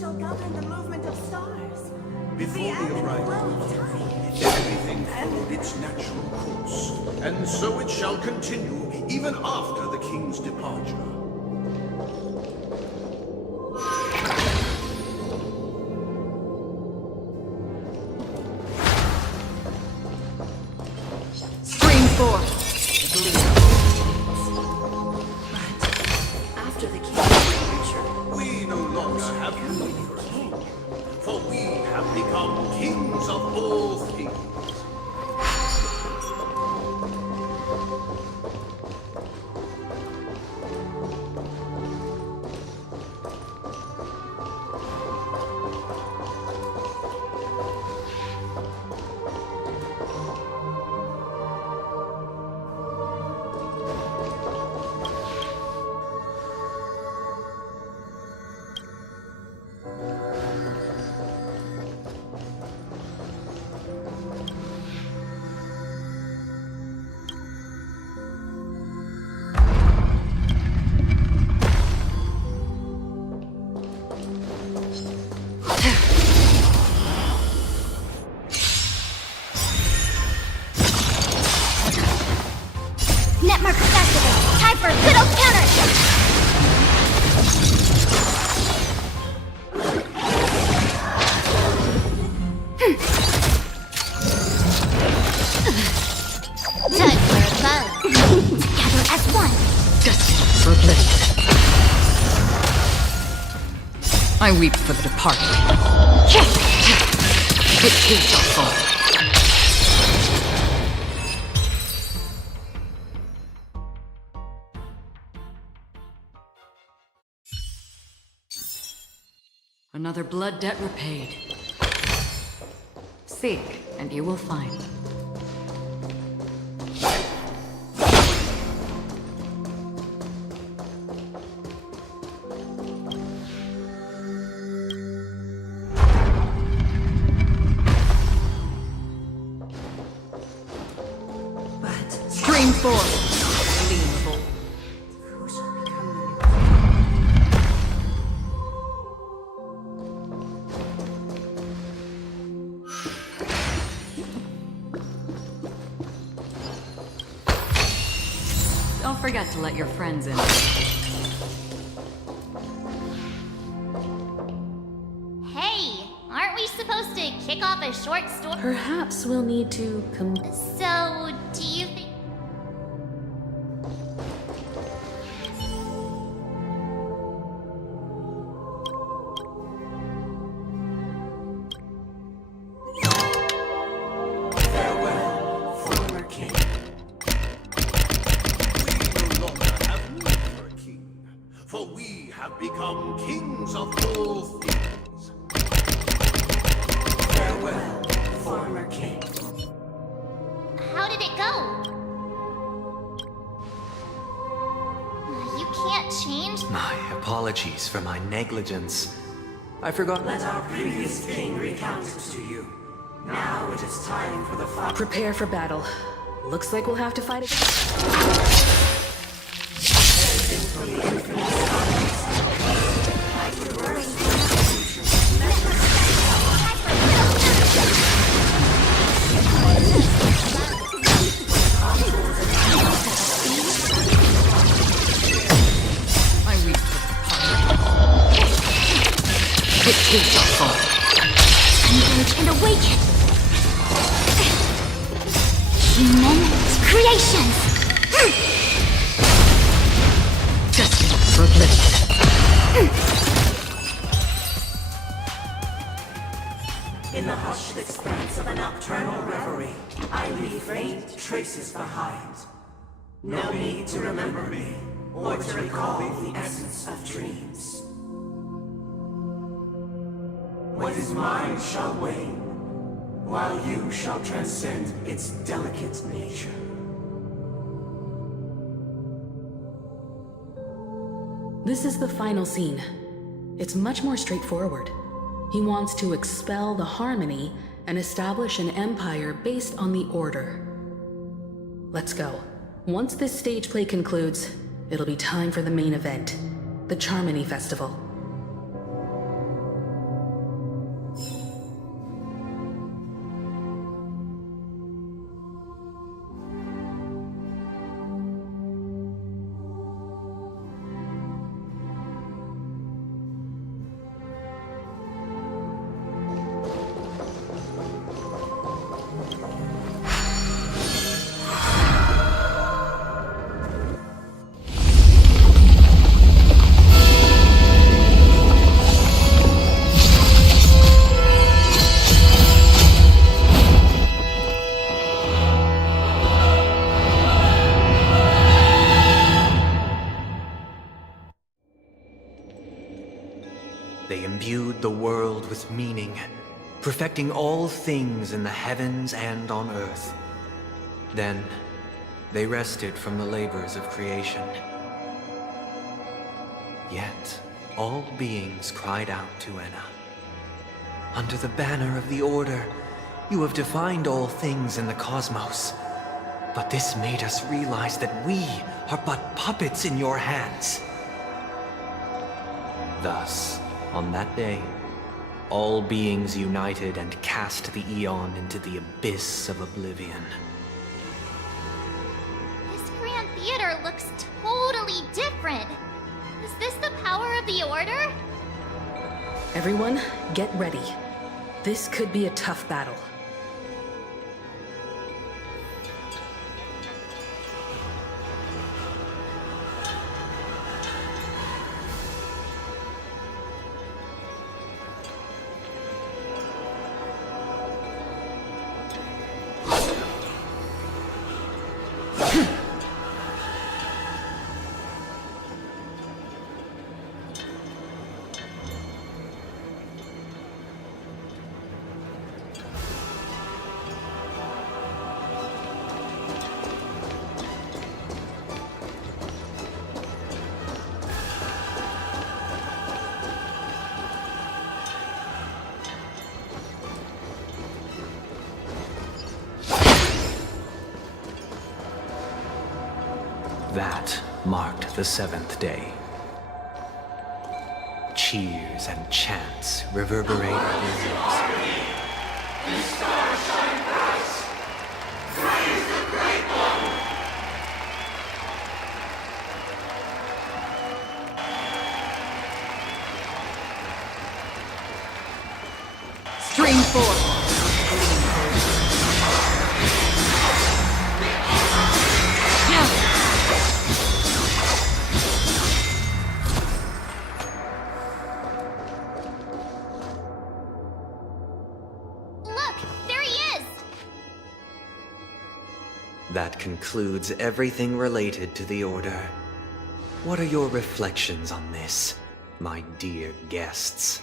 shall govern the movement of stars. Before the arrival of time, everything followed its natural course, and so it shall continue even after the king's departure. Spring forth! But after the king's departure, We no longer have need for a king, for we have become kings of all things. Netmark activated. Time for a good old counter! Time for a buzz. Together as one. Destined for bliss. I weep for the departed. It too shall fall. Another blood debt repaid. Seek, and you will find. but Stream forth! Unbelievable. who shall become the new king? Don't forget to let your friends in. Hey, aren't we supposed to kick off a short story? Perhaps we'll need to So, do you think... Farewell, former king. We no longer have need for a king, for we have become kings of all things. Farewell, former king. How did it go? You can't change... My apologies for my negligence. I forgot. Let our previous king recount it to you. Now it is time for the fight. prepare for battle. Looks like we'll have to fight again. I weep for the departed. It too shall fall. Engage and awaken! Human creations! Destined for bliss. In the hushed expanse of a nocturnal reverie, I leave faint traces behind. No need to remember me, or to recall the essence of dreams. What is mine shall wane, while you shall transcend its delicate nature. This is the final scene. It's much more straightforward. He wants to expel the harmony and establish an empire based on the order. Let's go. Once this stage play concludes, it'll be time for the main event, the Charmony Festival. They imbued the world with meaning, perfecting all things in the heavens and on earth. Then, they rested from the labors of creation. Yet, all beings cried out to Enna. Under the banner of the Order, you have defined all things in the cosmos. But this made us realize that we are but puppets in your hands. Thus, on that day, all beings united and cast the Eon into the abyss of oblivion. This Grand Theater looks totally different. Is this the power of the Order? Everyone, get ready. This could be a tough battle. That marked the seventh day. Cheers and chants reverberated in the ears. Stream forth. Look, there he is! That concludes everything related to the Order. What are your reflections on this, my dear guests?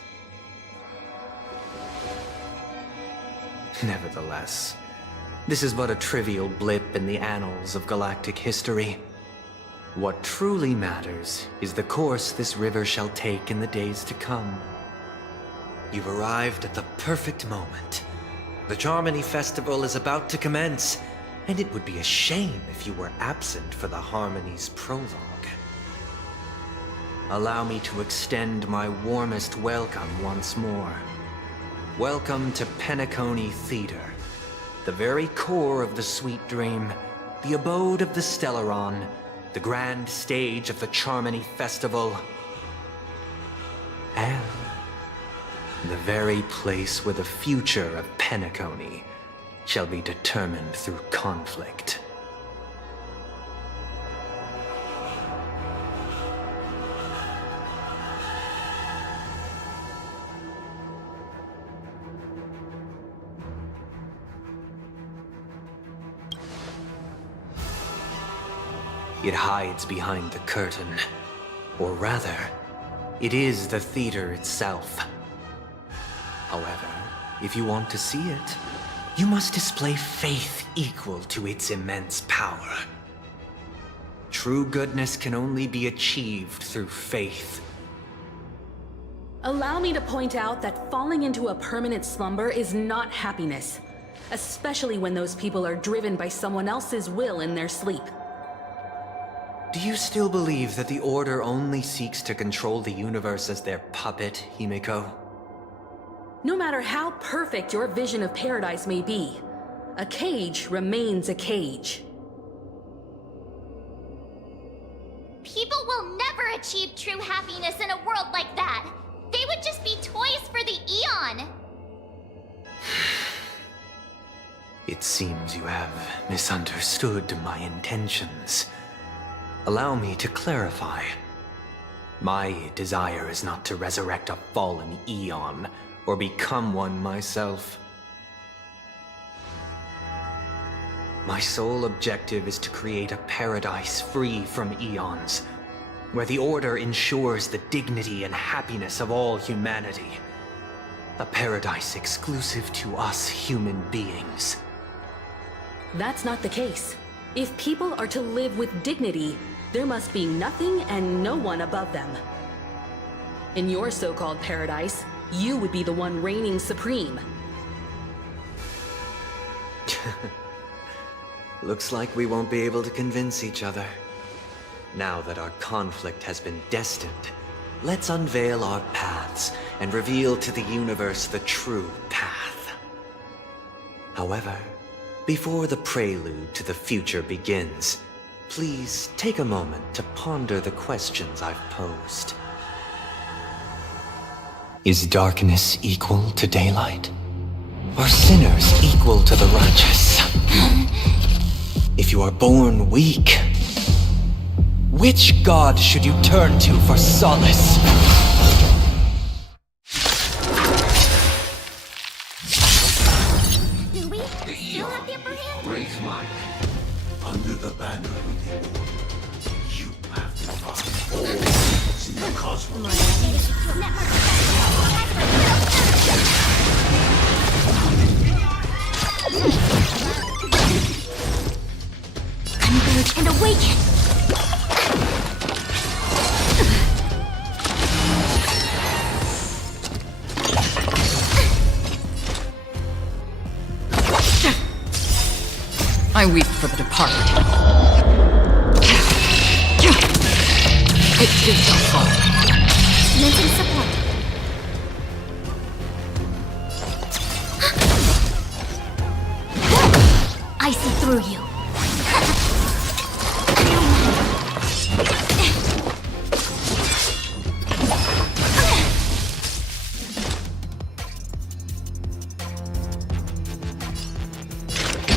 Nevertheless, this is but a trivial blip in the annals of galactic history. What truly matters is the course this river shall take in the days to come. You've arrived at the perfect moment. The Charmony Festival is about to commence, and it would be a shame if you were absent for the Harmony's prologue. Allow me to extend my warmest welcome once more. Welcome to Penacony Theater, the very core of the Sweet Dream, the abode of the Stellaron, the grand stage of the Charmony Festival, and the very place where the future of Penacony shall be determined through conflict. It hides behind the curtain. Or rather, it is the theater itself. However, if you want to see it, you must display faith equal to its immense power. True goodness can only be achieved through faith. Allow me to point out that falling into a permanent slumber is not happiness, especially when those people are driven by someone else's will in their sleep. Do you still believe that the Order only seeks to control the universe as their puppet, Himiko? No matter how perfect your vision of paradise may be, a cage remains a cage. People will never achieve true happiness in a world like that. They would just be toys for the Eon. It seems you have misunderstood my intentions. Allow me to clarify. My desire is not to resurrect a fallen Eon, or become one myself. My sole objective is to create a paradise free from Eons, where the Order ensures the dignity and happiness of all humanity. A paradise exclusive to us human beings. That's not the case. If people are to live with dignity, there must be nothing and no one above them. In your so-called paradise, you would be the one reigning supreme. Looks like we won't be able to convince each other. Now that our conflict has been destined, let's unveil our paths and reveal to the universe the true path. However, before the prelude to the future begins, please take a moment to ponder the questions I've posed. Is darkness equal to daylight? Are sinners equal to the righteous? If you are born weak, which god should you turn to for solace? Do we still have the upper hand? Great might. Under the banner of the Order, you have defied all things in the cosmos. Converge and awaken! I weep for the departed. It too shall fall. Mental support. I see through you.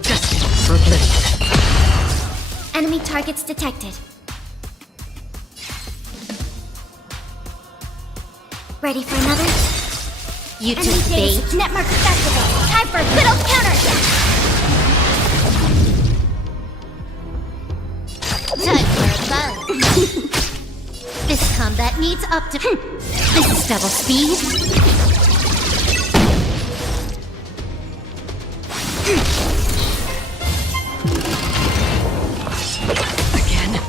Destined for oblivion. Enemy targets detected. Ready for another? You took the bait. Netmark activated. Time for a good old counterattack. Time for a buzz. This combat needs This is double speed. Again.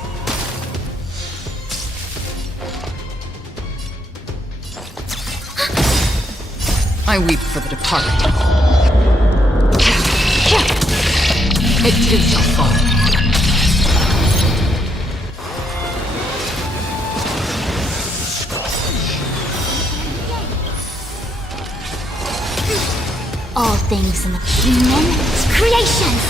I weep for the departed. It too shall fall. All things in the human creations.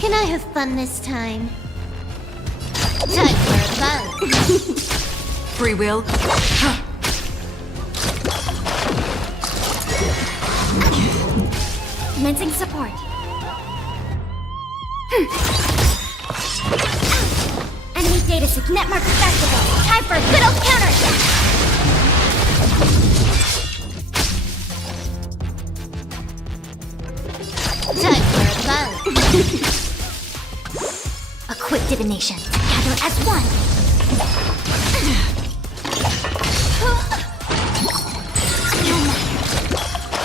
Can I have fun this time? Time for a buzz. Free will. Commencing support. Enemy data sync netmark activated. Time for a good old counterattack. Time for a buzz. A quick divination. Gather as one.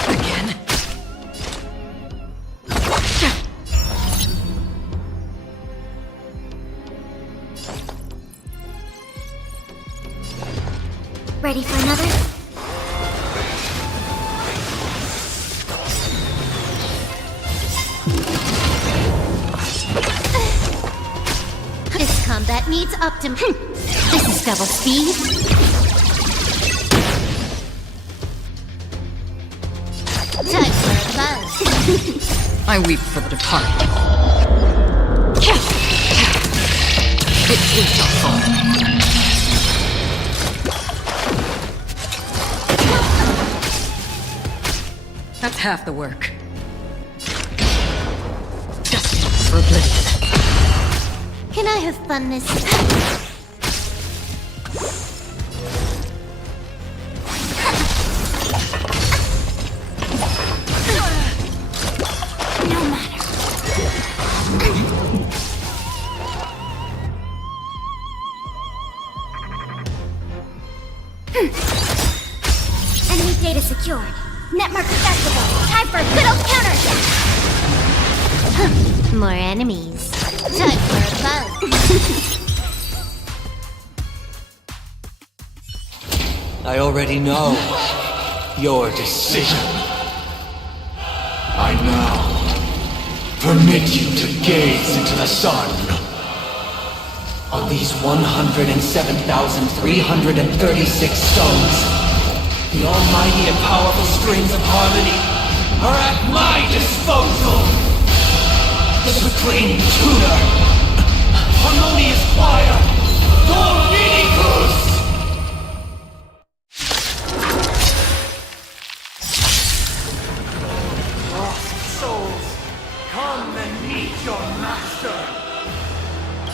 Again. Ready for another? This combat needs This is double speed. Time for a buzz. I weep for the departed. It too shall fall. That's half the work. Destined for oblivion. Can I have fun this No matter. Enemy data secured. Network accessible. Time for a good old counterattack. More enemies. Time for a bug. I already know your decision. I now permit you to gaze into the sun. On these 107,336 stones, the almighty and powerful strings of harmony are at my disposal. The supreme tuner, harmonious choir, Dominicus! Lost souls, come and meet your master!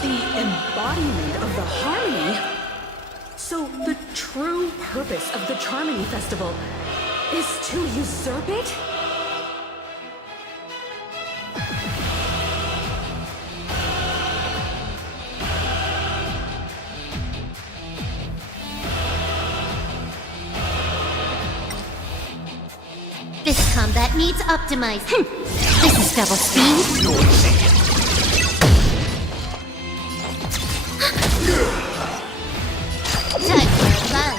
The embodiment of the harmony? So the true purpose of the Charmony Festival is to usurp it? This combat needs optimizing. This is double speed. Time for a bug.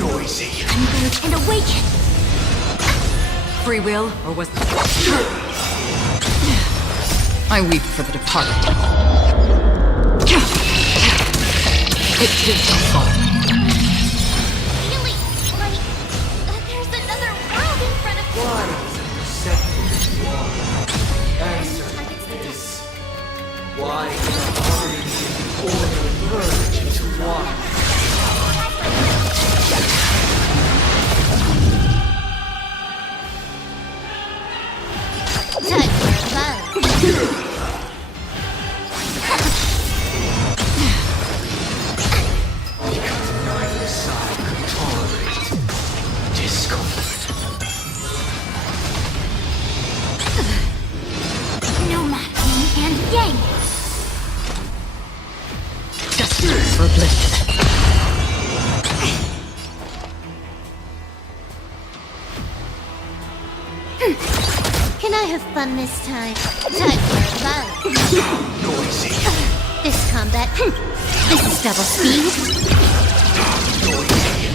Noisy. Converge and awaken. Free will, or was it? I weep for the departed. It too shall fall. Really? Like, there's another world in front of you. Why is it receptive as you are? Answer is, why can the harmony and order merge into one? Time for a bug. Because neither side could tolerate discomfort. No matter yin and yang. Destined for oblivion. Can I have fun this time? Time for a bug. Noisy. This combat. This is double speed. Noisy.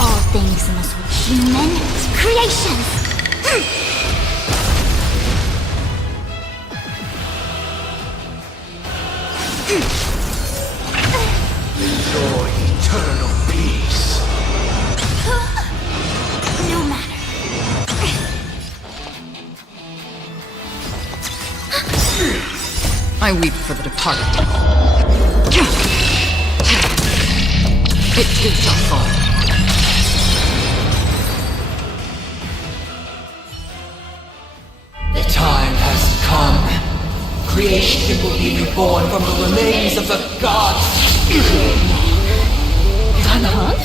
All things must be human creations. Enjoy eternal peace. No matter. I weep for the departed. It too shall fall. The time has come. Creation will be reborn from the remains of the gods. Danhang?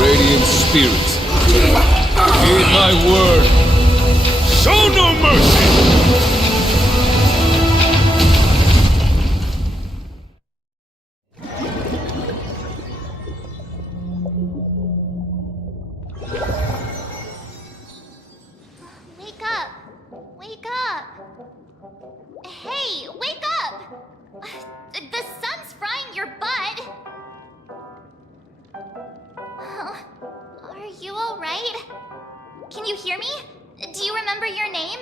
Radiant spirits, hear my word. Show no mercy! Wake up! Wake up! Hey, wake up! The sun's frying your butt! Are you alright? Can you hear me? Do you remember your name?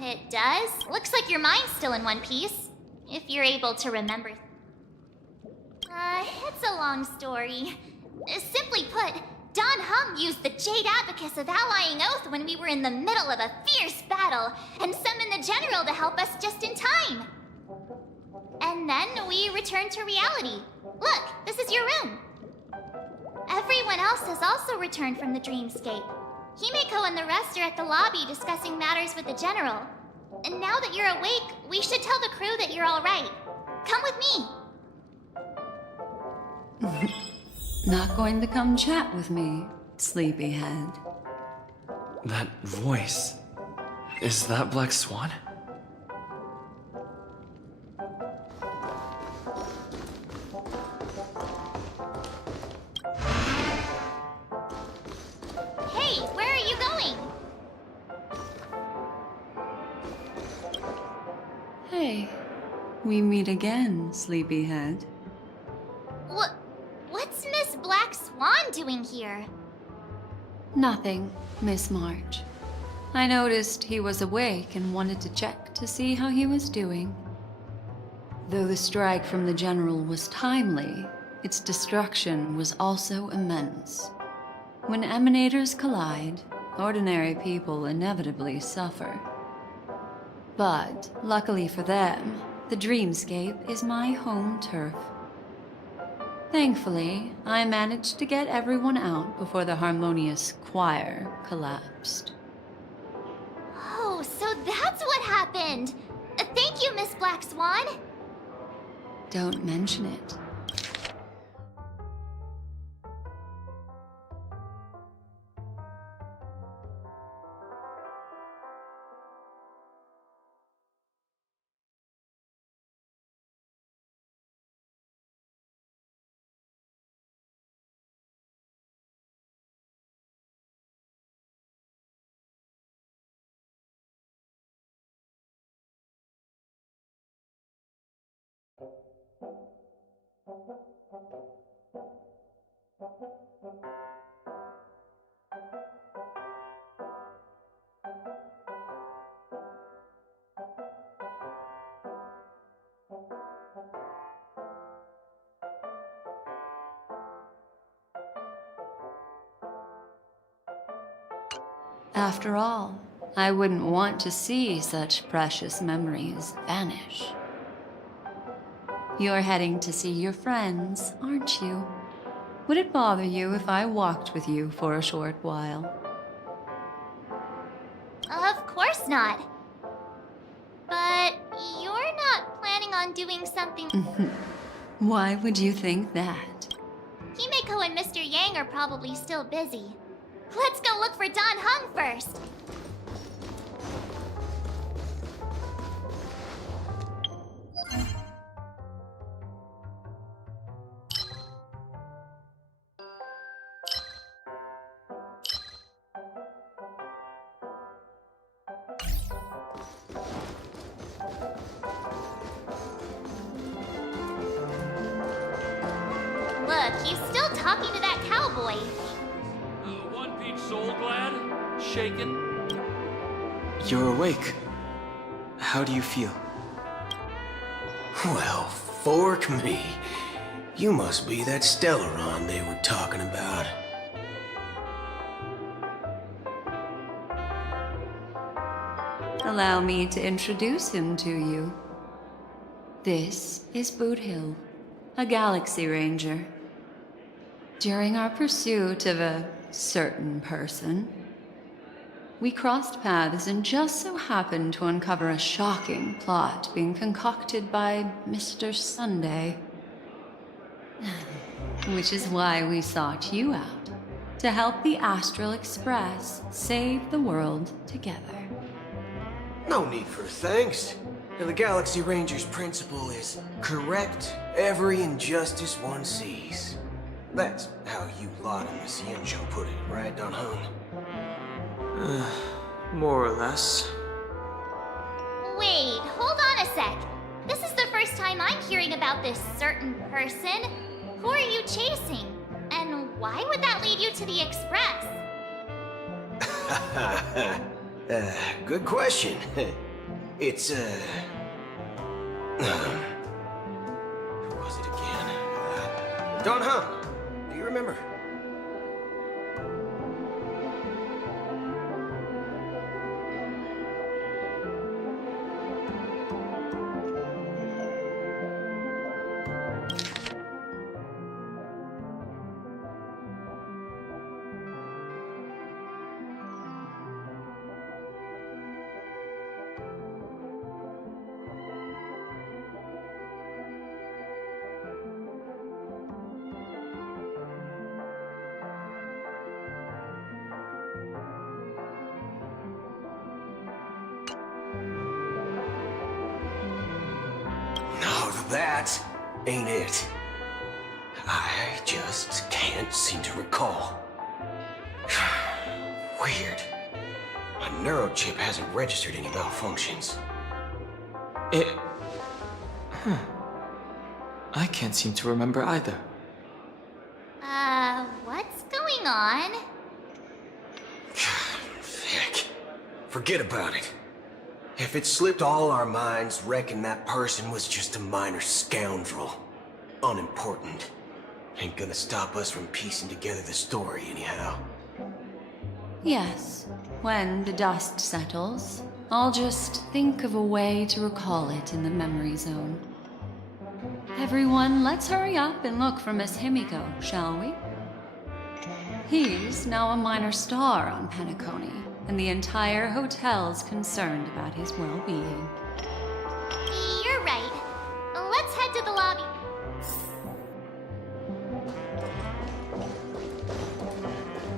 It does? Looks like your mind's still in one piece. If you're able to remember. It's a long story. Simply put, Don Hung used the Jade Abacus of Allying Oath when we were in the middle of a fierce battle, and summoned the General to help us just in time. And then we returned to reality. Look, this is your room. Everyone else has also returned from the dreamscape. Himeko and the rest are at the lobby discussing matters with the General. And now that you're awake, we should tell the crew that you're all right. Come with me. Not going to come chat with me, sleepyhead. That voice. Is that Black Swan? Hey, where are you going? Hey, we meet again, sleepyhead. What's Miss Black Swan doing here? Nothing, Miss March. I noticed he was awake and wanted to check to see how he was doing. Though the strike from the General was timely, its destruction was also immense. When emanators collide, ordinary people inevitably suffer. But, luckily for them, the dreamscape is my home turf. Thankfully, I managed to get everyone out before the harmonious choir collapsed. Oh, so that's what happened! Thank you, Miss Black Swan! Don't mention it. After all, I wouldn't want to see such precious memories vanish. You're heading to see your friends, aren't you? Would it bother you if I walked with you for a short while? Of course not. But you're not planning on doing something... Why would you think that? Himeko and Mr. Yang are probably still busy. Let's go look for Don Hung first. Look, he's still talking to that cowboy. One-piece soul glad? Shaken? You're awake. How do you feel? Well, fork me. You must be that Stellaron they were talking about. Allow me to introduce him to you. This is Boot Hill, a Galaxy Ranger. During our pursuit of a certain person, we crossed paths and just so happened to uncover a shocking plot being concocted by Mr. Sunday. Which is why we sought you out, to help the Astral Express save the world together. No need for thanks. The Galaxy Ranger's principle is correct every injustice one sees. That's how you lot in the Ciencho put it, right, Don Hung? More or less. Wait, hold on a sec. This is the first time I'm hearing about this certain person. Who are you chasing? And why would that lead you to the Express? Good question. It's, who was it again? Don Hum. Do you remember? No, that ain't it. I just can't seem to recall. Weird. My neurochip hasn't registered any malfunctions. I can't seem to remember either. What's going on? Heck. Forget about it. If it slipped all our minds, reckon that person was just a minor scoundrel. Unimportant. Ain't gonna stop us from piecing together the story anyhow. Yes, when the dust settles, I'll just think of a way to recall it in the memory zone. Everyone, let's hurry up and look for Miss Himiko, shall we? He's now a minor star on Penacony, and the entire hotel's concerned about his well-being. You're right. Let's head to the lobby.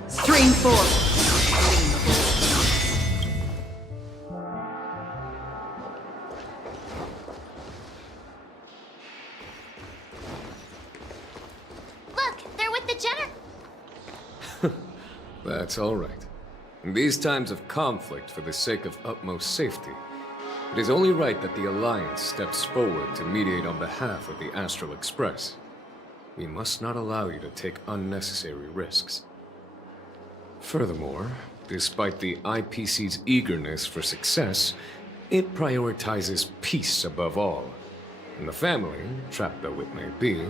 Stream 4! Look, they're with the That's all right. In these times of conflict for the sake of utmost safety, it is only right that the Alliance steps forward to mediate on behalf of the Astral Express. We must not allow you to take unnecessary risks. Furthermore, despite the IPC's eagerness for success, it prioritizes peace above all. And the family, trapped though it may be,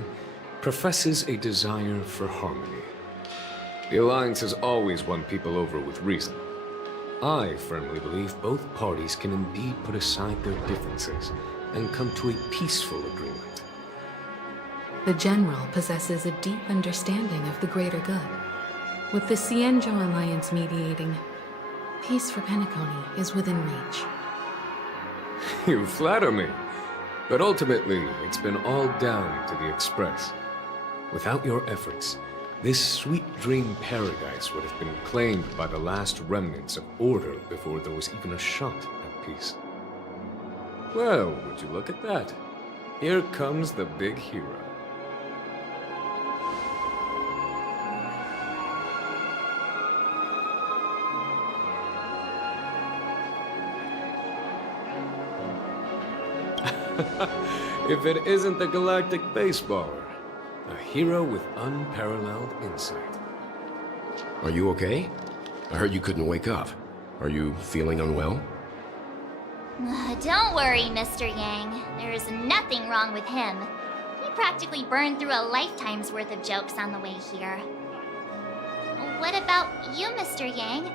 professes a desire for harmony. The Alliance has always won people over with reason. I firmly believe both parties can indeed put aside their differences and come to a peaceful agreement. The General possesses a deep understanding of the greater good. With the Cienjo Alliance mediating, peace for Penacony is within reach. You flatter me. But ultimately, it's been all down to the Express. Without your efforts, this sweet dream paradise would have been claimed by the last remnants of order before there was even a shot at peace. Well, would you look at that? Here comes the big hero. If it isn't the galactic baseballer, a hero with unparalleled insight. Are you okay? I heard you couldn't wake up. Are you feeling unwell? Don't worry, Mr. Yang. There's nothing wrong with him. He practically burned through a lifetime's worth of jokes on the way here. What about you, Mr. Yang?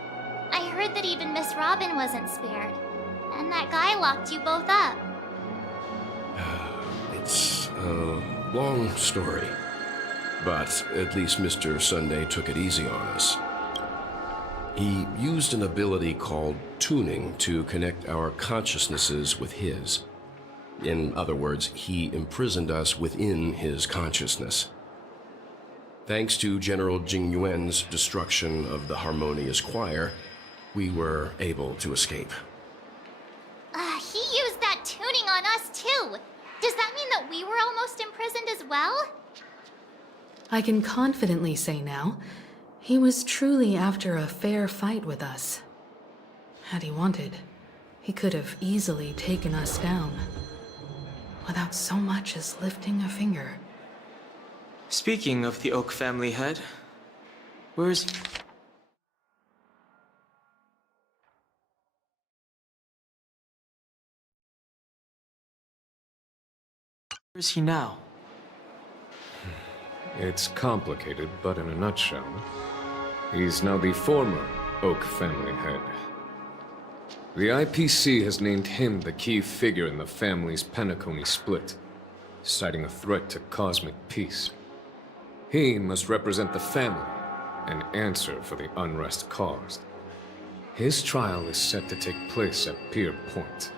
I heard that even Miss Robin wasn't spared. And that guy locked you both up. It's a long story. But at least Mr. Sunday took it easy on us. He used an ability called tuning to connect our consciousnesses with his. In other words, he imprisoned us within his consciousness. Thanks to General Jing Yuan's destruction of the Harmonious Choir, we were able to escape. He used that tuning on us too. Does that mean that we were almost imprisoned as well? I can confidently say now, he was truly after a fair fight with us. Had he wanted, he could have easily taken us down, without so much as lifting a finger. Speaking of the Oak family head, where's... Where is he now? It's complicated, but in a nutshell, he's now the former Oak family head. The IPC has named him the key figure in the family's Penacony split, citing a threat to cosmic peace. He must represent the family and answer for the unrest caused. His trial is set to take place at Pier Point.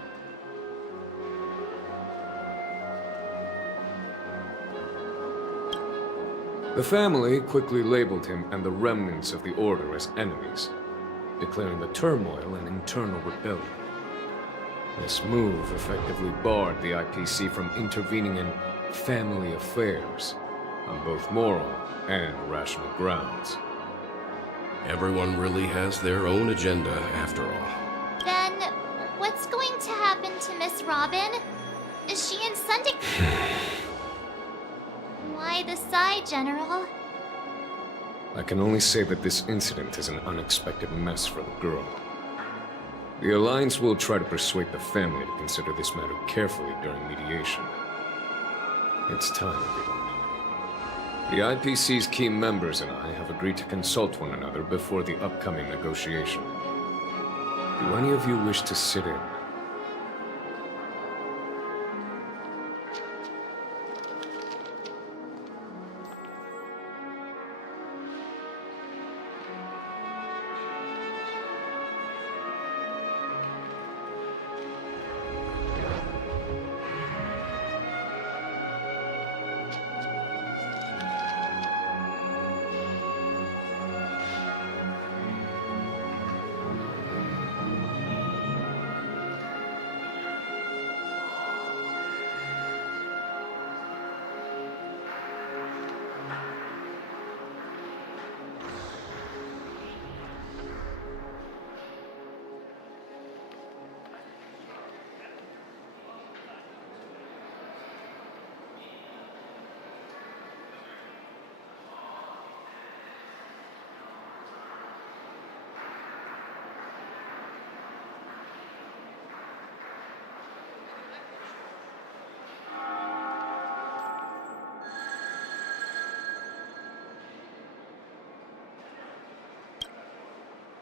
The family quickly labeled him and the remnants of the Order as enemies, declaring the turmoil an internal rebellion. This move effectively barred the IPC from intervening in family affairs on both moral and rational grounds. Everyone really has their own agenda, after all. Then, what's going to happen to Miss Robin? Is she in Sunday? Why the sigh, General? I can only say that this incident is an unexpected mess for the girl. The Alliance will try to persuade the family to consider this matter carefully during mediation. It's time, everyone. The IPC's key members and I have agreed to consult one another before the upcoming negotiation. Do any of you wish to sit in?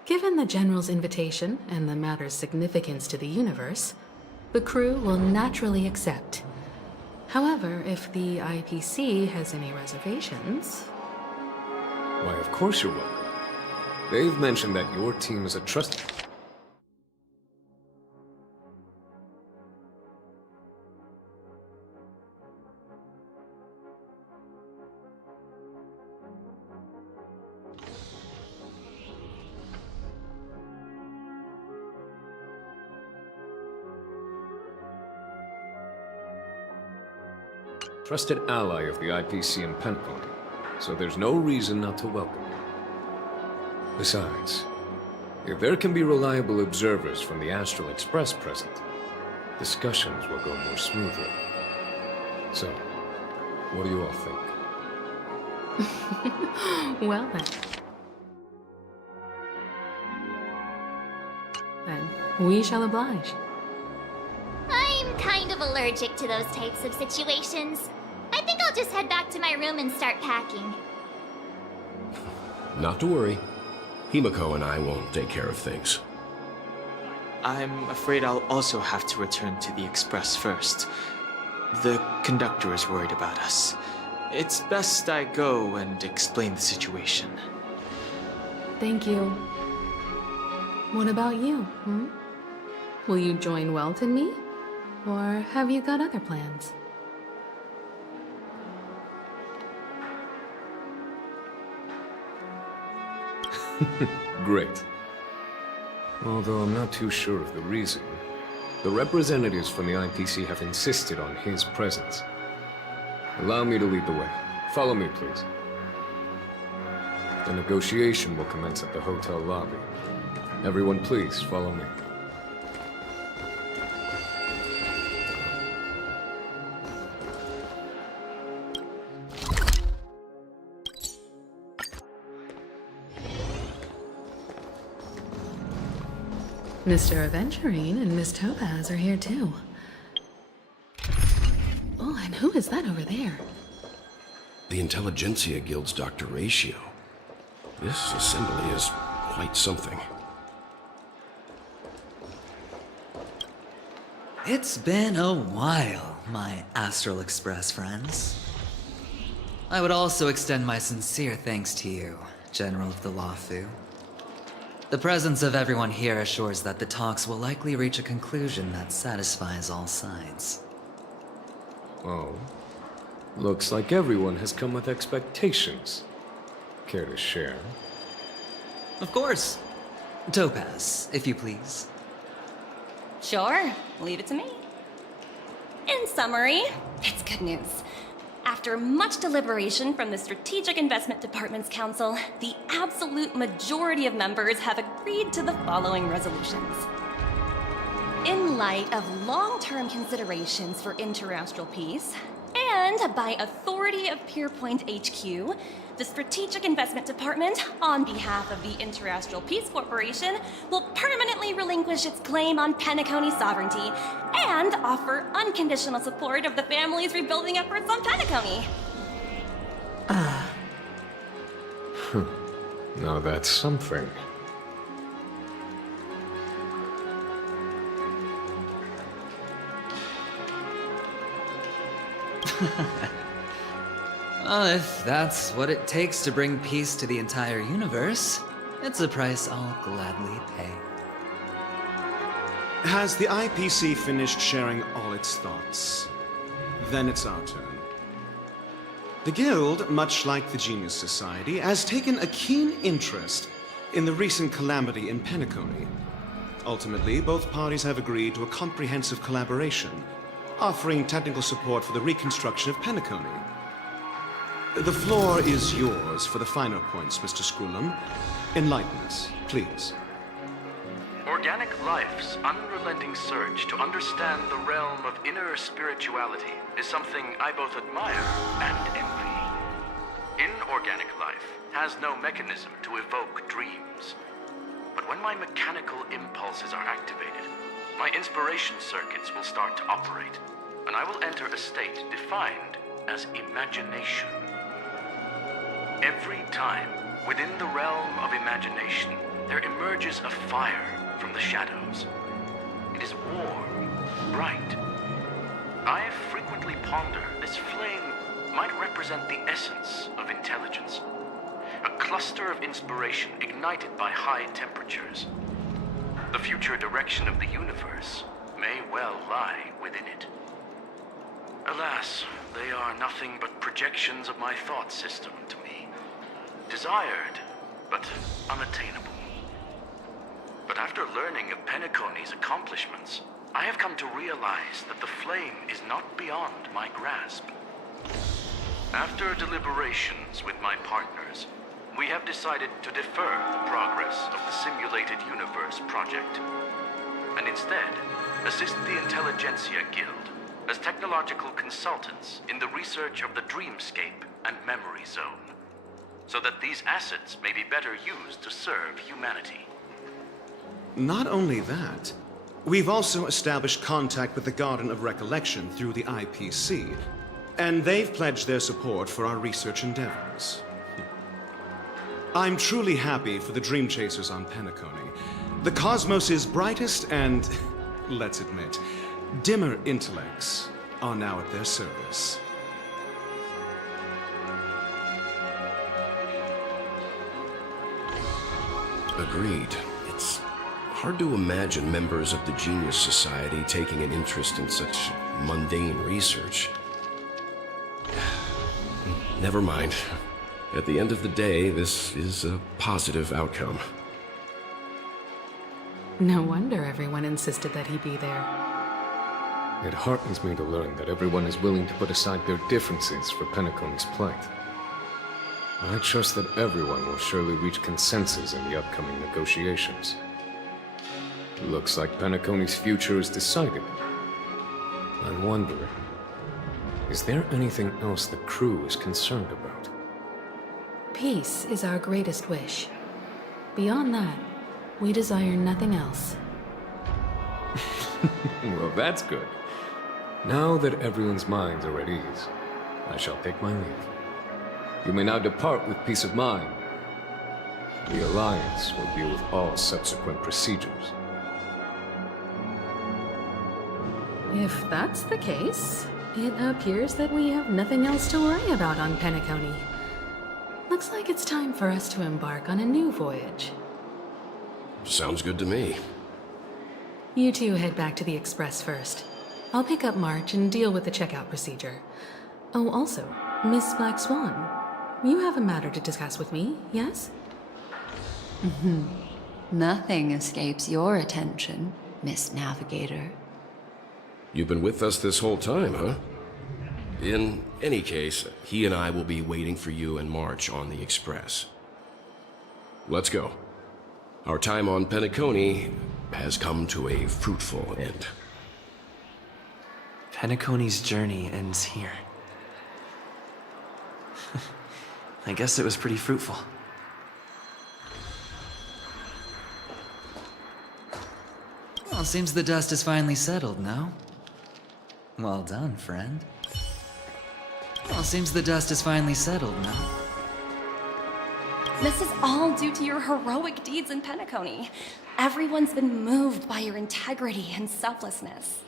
Given the General's invitation and the matter's significance to the universe, the crew will naturally accept. However, if the IPC has any reservations... Why, of course you're welcome. They've mentioned that your team is a trusted... trusted ally of the IPC in Penacony, so there's no reason not to welcome you. Besides, if there can be reliable observers from the Astral Express present, discussions will go more smoothly. So, what do you all think? Well then. Then, we shall oblige. I'm kind of allergic to those types of situations. I think I'll just head back to my room and start packing. Not to worry. Himiko and I won't take care of things. I'm afraid I'll also have to return to the Express first. The conductor is worried about us. It's best I go and explain the situation. Thank you. What about you, hmm? Will you join Welt and me? Or have you got other plans? Great. Although I'm not too sure of the reason, the representatives from the IPC have insisted on his presence. Allow me to lead the way. Follow me, please. The negotiation will commence at the hotel lobby. Everyone, please, follow me. Mr. Aventurine and Miss Topaz are here too. Oh, and who is is that over there? The Intelligentsia Guild's Dr. Ratio. This assembly is quite something. It's been a while, my Astral Express friends. I would also extend my sincere thanks to you, General of the Lawfu. The presence of everyone here assures that the talks will likely reach a conclusion that satisfies all sides. Oh. Looks like everyone has come with expectations. Care to share? Of course. Topaz, if you please. Sure, leave it to me. In summary, it's good news. After much deliberation from the Strategic Investment Department's Council, the absolute majority of members have agreed to the following resolutions. In light of long-term considerations for interastral peace, and by authority of Pierpoint HQ, the Strategic Investment Department, on behalf of the Interastral Peace Corporation, will permanently relinquish its claim on Penacony sovereignty and offer unconditional support of the family's rebuilding efforts on Penacony. Now that's something. Well, if that's what it takes to bring peace to the entire universe, it's a price I'll gladly pay. Has the IPC finished sharing all its thoughts? Then it's our turn. The Guild, much like the Genius Society, has taken a keen interest in the recent calamity in Penacony. Ultimately, both parties have agreed to a comprehensive collaboration, offering technical support for the reconstruction of Penacony. The floor is yours for the finer points, Mr. Scroolum. Enlighten us, please. Organic life's unrelenting search to understand the realm of inner spirituality is something I both admire and envy. Inorganic life has no mechanism to evoke dreams. But when my mechanical impulses are activated, my inspiration circuits will start to operate, and I will enter a state defined as imagination. Every time, within the realm of imagination, there emerges a fire from the shadows. It is warm, bright. I frequently ponder this flame might represent the essence of intelligence. A cluster of inspiration ignited by high temperatures. The future direction of the universe may well lie within it. Alas, they are nothing but projections of my thought system to me. Desired, but unattainable. But after learning of Penacony's accomplishments, I have come to realize that the flame is not beyond my grasp. After deliberations with my partners, we have decided to defer the progress of the Simulated Universe project, and instead assist the Intelligentsia Guild as technological consultants in the research of the Dreamscape and Memory Zone, so that these assets may be better used to serve humanity. Not only that, we've also established contact with the Garden of Recollection through the IPC, and they've pledged their support for our research endeavors. I'm truly happy for the Dream Chasers on Penacony. The cosmos' brightest and, let's admit, dimmer intellects are now at their service. Agreed. It's hard to imagine members of the Genius Society taking an interest in such mundane research. Never mind. At the end of the day, this is a positive outcome. No wonder everyone insisted that he be there. It heartens me to learn that everyone is willing to put aside their differences for Penacony's plight. I trust that everyone will surely reach consensus in the upcoming negotiations. Looks like Penacony's future is decided. I wonder, is there anything else the crew is concerned about? Peace is our greatest wish. Beyond that, we desire nothing else. Well, that's good. Now that everyone's minds are at ease, I shall take my leave. You may now depart with peace of mind. The Alliance will deal with all subsequent procedures. If that's the case, it appears that we have nothing else to worry about on Penacony. Looks like it's time for us to embark on a new voyage. Sounds good to me. You two head back to the Express first. I'll pick up March and deal with the checkout procedure. Oh, also, Miss Black Swan, you have a matter to discuss with me, yes? Nothing escapes your attention, Miss Navigator. You've been with us this whole time, huh? In any case, he and I will be waiting for you and March on the Express. Let's go. Our time on Penacony has come to a fruitful end. Penacony's journey ends here. I guess it was pretty fruitful. Well, seems the dust is finally settled, no? Well done, friend. Well, seems the dust is finally settled, no? This is all due to your heroic deeds in Penacony. Everyone's been moved by your integrity and selflessness.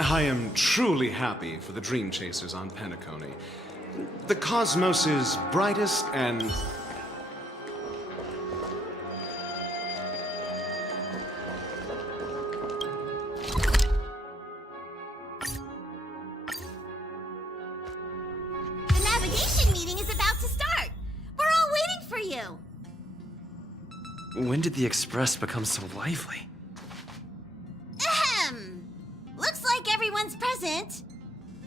I am truly happy for the Dream Chasers on Penacony. The cosmos' brightest and... The navigation meeting is about to start. We're all waiting for you. When did the Express become so lively? Ahem. Looks like everyone's present.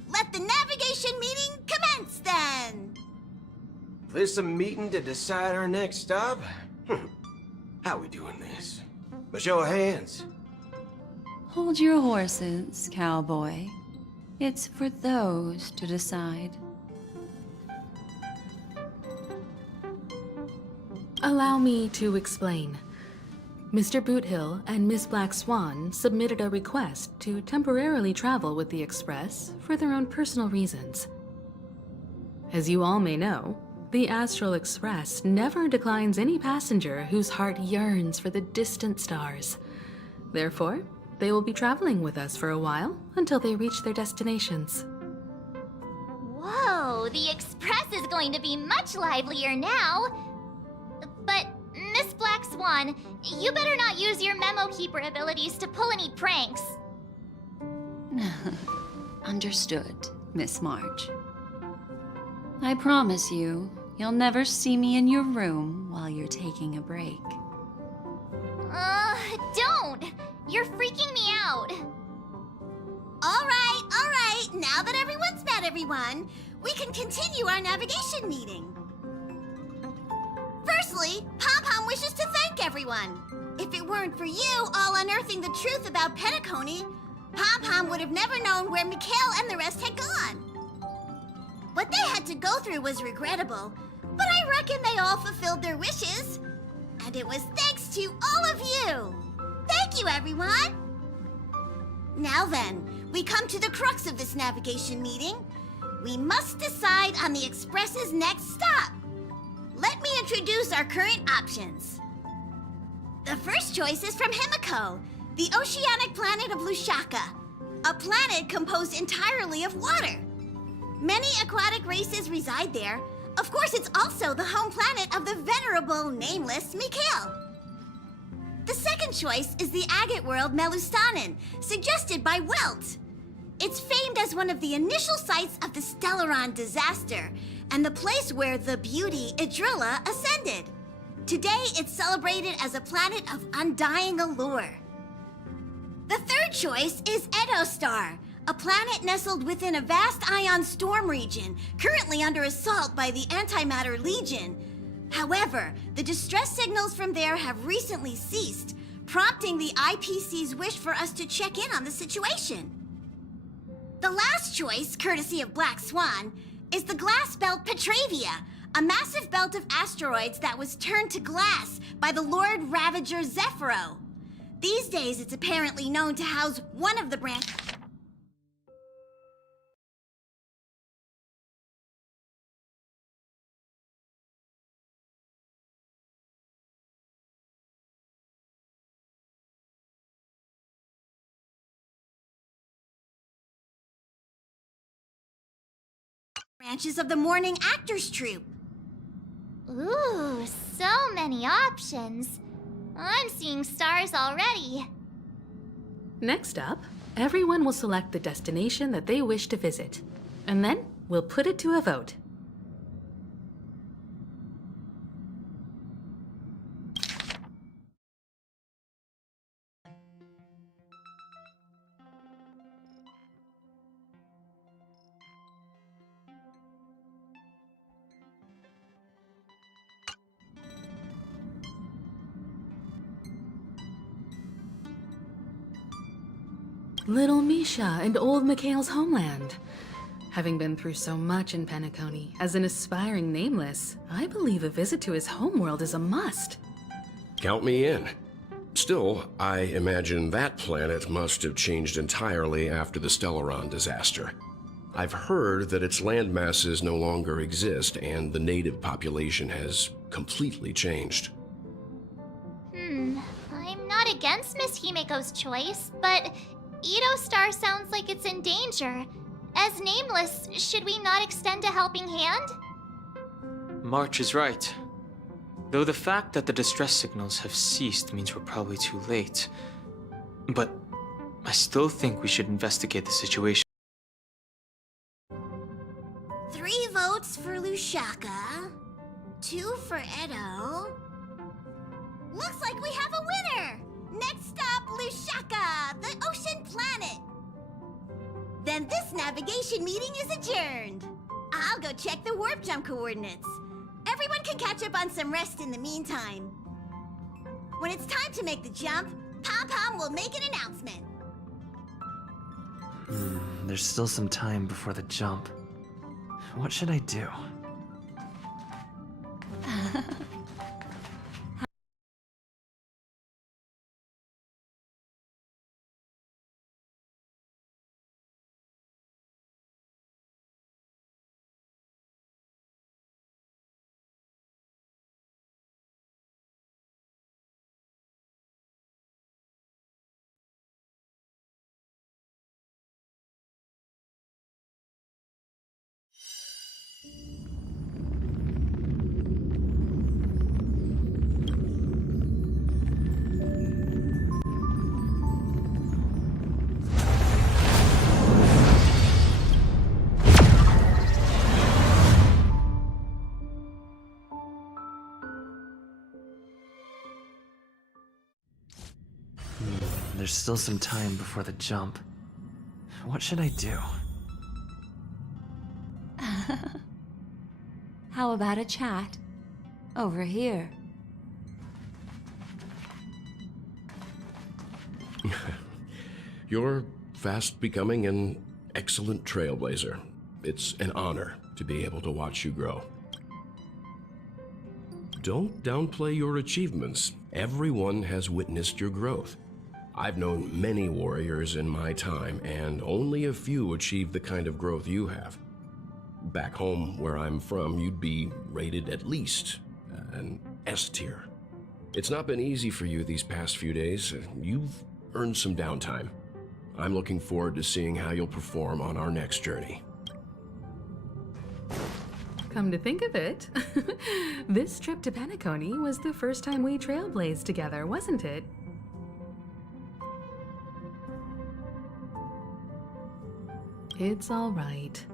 Let the navigation meeting commence then. This a meeting to decide our next stop? How we doing this? A show of hands. Hold your horses, cowboy. It's for those to decide. Allow me to explain. Mr. Boothill and Miss Black Swan submitted a request to temporarily travel with the Express for their own personal reasons. As you all may know, the Astral Express never declines any passenger whose heart yearns for the distant stars. Therefore, they will be traveling with us for a while until they reach their destinations. Whoa, the Express is going to be much livelier now. But, Miss Black Swan, you better not use your memo keeper abilities to pull any pranks. Understood, Miss March. I promise you, you'll never see me in your room while you're taking a break. Don't! You're freaking me out. All right. Now that everyone's met everyone, we can continue our navigation meeting. Firstly, Pom-Pom wishes to thank everyone. If it weren't for you all unearthing the truth about Penacony, Pom-Pom would have never known where Mikhail and the rest had gone. What they had to go through was regrettable, but I reckon they all fulfilled their wishes. And it was thanks to all of you. Thank you, everyone. Now then, we come to the crux of this navigation meeting. We must decide on the Express's next stop. Let me introduce our current options. The first choice is from Himiko, the oceanic planet of Lushaka, a planet composed entirely of water. Many aquatic races reside there. Of course, it's also the home planet of the venerable, nameless Mikhail. The second choice is the agate world Melustanen, suggested by Welt. It's famed as one of the initial sites of the Stellaron disaster, and the place where the beauty Idrilla ascended. Today, it's celebrated as a planet of undying allure. The third choice is Edostar, a planet nestled within a vast ion storm region, currently under assault by the Antimatter Legion. However, the distress signals from there have recently ceased, prompting the IPC's wish for us to check in on the situation. The last choice, courtesy of Black Swan, is the glass belt Petravia, a massive belt of asteroids that was turned to glass by the Lord Ravager Zephyro. These days, it's apparently known to house one of the branches of the Morning Actors Troupe. Ooh, so many options. I'm seeing stars already. Next up, everyone will select the destination that they wish to visit. And then we'll put it to a vote. Little Misha and old Mikhail's homeland. Having been through so much in Penacony, as an aspiring nameless, I believe a visit to his homeworld is a must. Count me in. Still, I imagine that planet must have changed entirely after the Stellaron disaster. I've heard that its land masses no longer exist and the native population has completely changed. I'm not against Miss Himiko's choice, but Edo Star sounds like it's in danger. As nameless, should we not extend a helping hand? March is right. Though the fact that the distress signals have ceased means we're probably too late. But I still think we should investigate the situation. 3 votes for Lushaka, 2 for Edo. Looks like we have a winner! Next up, Lushaka, the ocean planet. Then this navigation meeting is adjourned. I'll go check the warp jump coordinates. Everyone can catch up on some rest in the meantime. When it's time to make the jump, Pom-Pom will make an announcement. There's still some time before the jump. What should I do? There's still some time before the jump. What should I do? How about a chat? Over here. You're fast becoming an excellent trailblazer. It's an honor to be able to watch you grow. Don't downplay your achievements. Everyone has witnessed your growth. I've known many warriors in my time, and only a few achieved the kind of growth you have. Back home, where I'm from, you'd be rated at least an S tier. It's not been easy for you these past few days. You've earned some downtime. I'm looking forward to seeing how you'll perform on our next journey. Come to think of it, this trip to Penacony was the first time we trailblazed together, wasn't it? It's all right.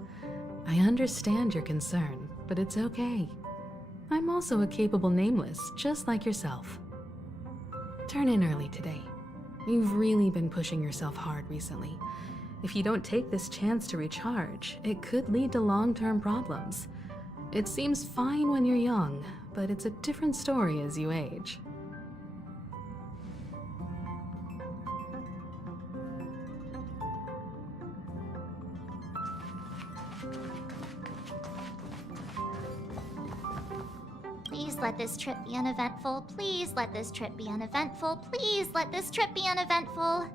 I understand your concern, but it's okay. I'm also a capable nameless, just like yourself. Turn in early today. You've really been pushing yourself hard recently. If you don't take this chance to recharge, it could lead to long-term problems. It seems fine when you're young, but it's a different story as you age. Please let this trip be uneventful. Please let this trip be uneventful. Please let this trip be uneventful.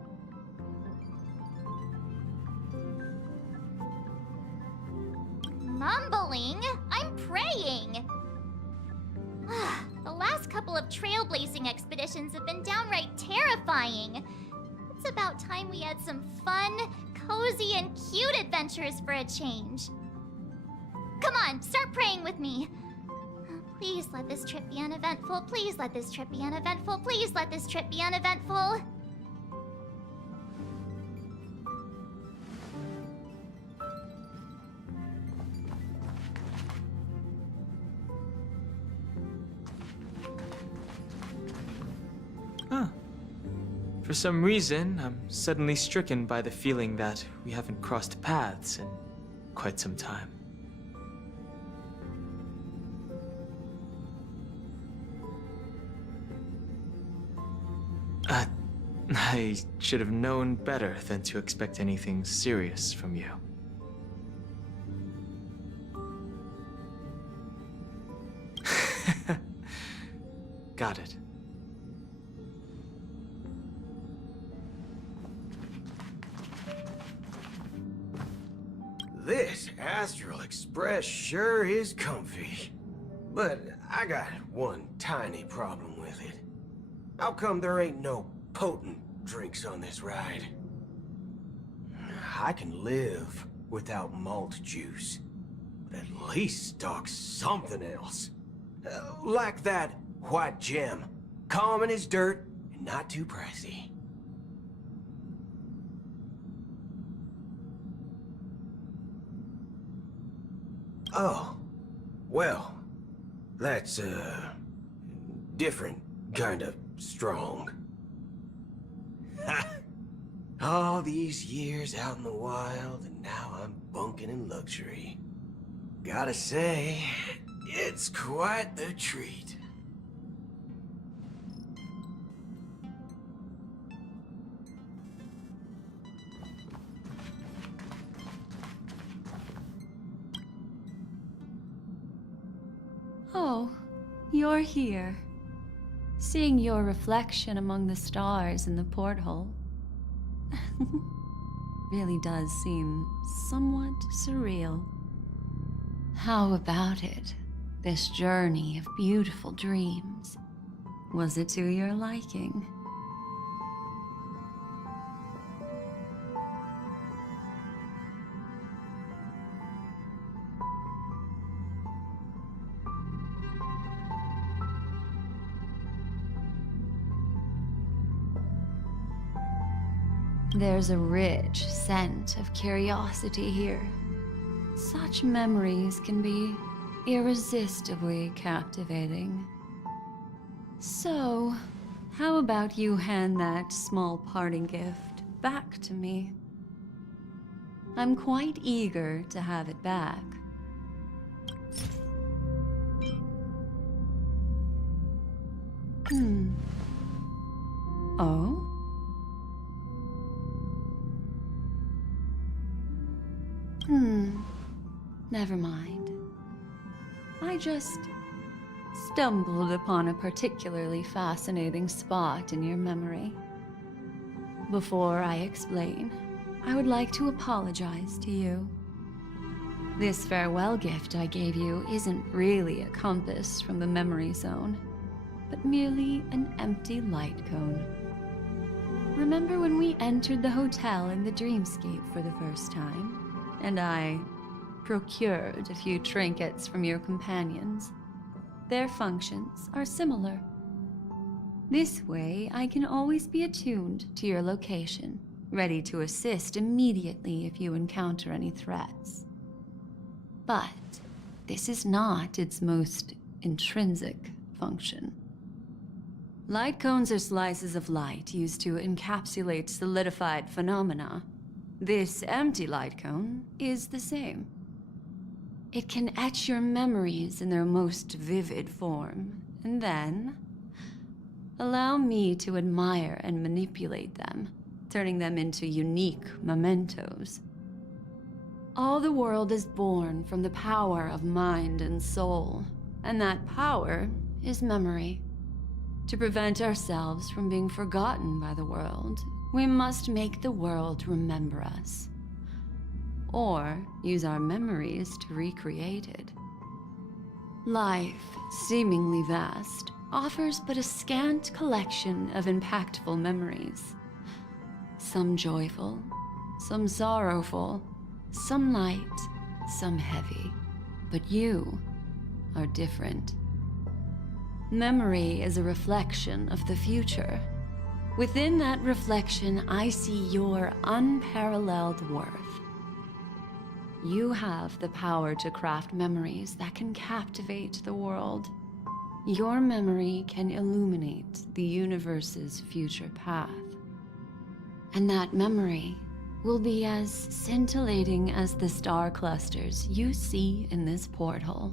Mumbling? I'm praying. The last couple of trailblazing expeditions have been downright terrifying. It's about time we had some fun, cozy, and cute adventures for a change. Come on, start praying with me. Please let this trip be uneventful. Please let this trip be uneventful. Please let this trip be uneventful. Huh. For some reason, I'm suddenly stricken by the feeling that we haven't crossed paths in quite some time. I should have known better than to expect anything serious from you. Got it. This Astral Express sure is comfy. But I got one tiny problem with it. How come there ain't no potent drinks on this ride? I can live without malt juice, but at least stock something else. Like that white gem, common as dirt and not too pricey. Oh, well, that's, different kind of strong. Ha! All these years out in the wild, and now I'm bunking in luxury. Gotta say, it's quite the treat. Oh, you're here. Seeing your reflection among the stars in the porthole really does seem somewhat surreal. How about it? This journey of beautiful dreams. Was it to your liking? There's a rich scent of curiosity here. Such memories can be irresistibly captivating. So, how about you hand that small parting gift back to me? I'm quite eager to have it back. Oh? Never mind. I just stumbled upon a particularly fascinating spot in your memory. Before I explain, I would like to apologize to you. This farewell gift I gave you isn't really a compass from the memory zone, but merely an empty light cone. Remember when we entered the hotel in the dreamscape for the first time? And I procured a few trinkets from your companions. Their functions are similar. This way, I can always be attuned to your location, ready to assist immediately if you encounter any threats. But this is not its most intrinsic function. Light cones are slices of light used to encapsulate solidified phenomena. This empty light cone is the same. It can etch your memories in their most vivid form, and then allow me to admire and manipulate them, turning them into unique mementos. All the world is born from the power of mind and soul. And that power is memory. To prevent ourselves from being forgotten by the world, we must make the world remember us. Or use our memories to recreate it. Life, seemingly vast, offers but a scant collection of impactful memories. Some joyful, some sorrowful, some light, some heavy. But you are different. Memory is a reflection of the future. Within that reflection, I see your unparalleled worth. You have the power to craft memories that can captivate the world. Your memory can illuminate the universe's future path. And that memory will be as scintillating as the star clusters you see in this porthole.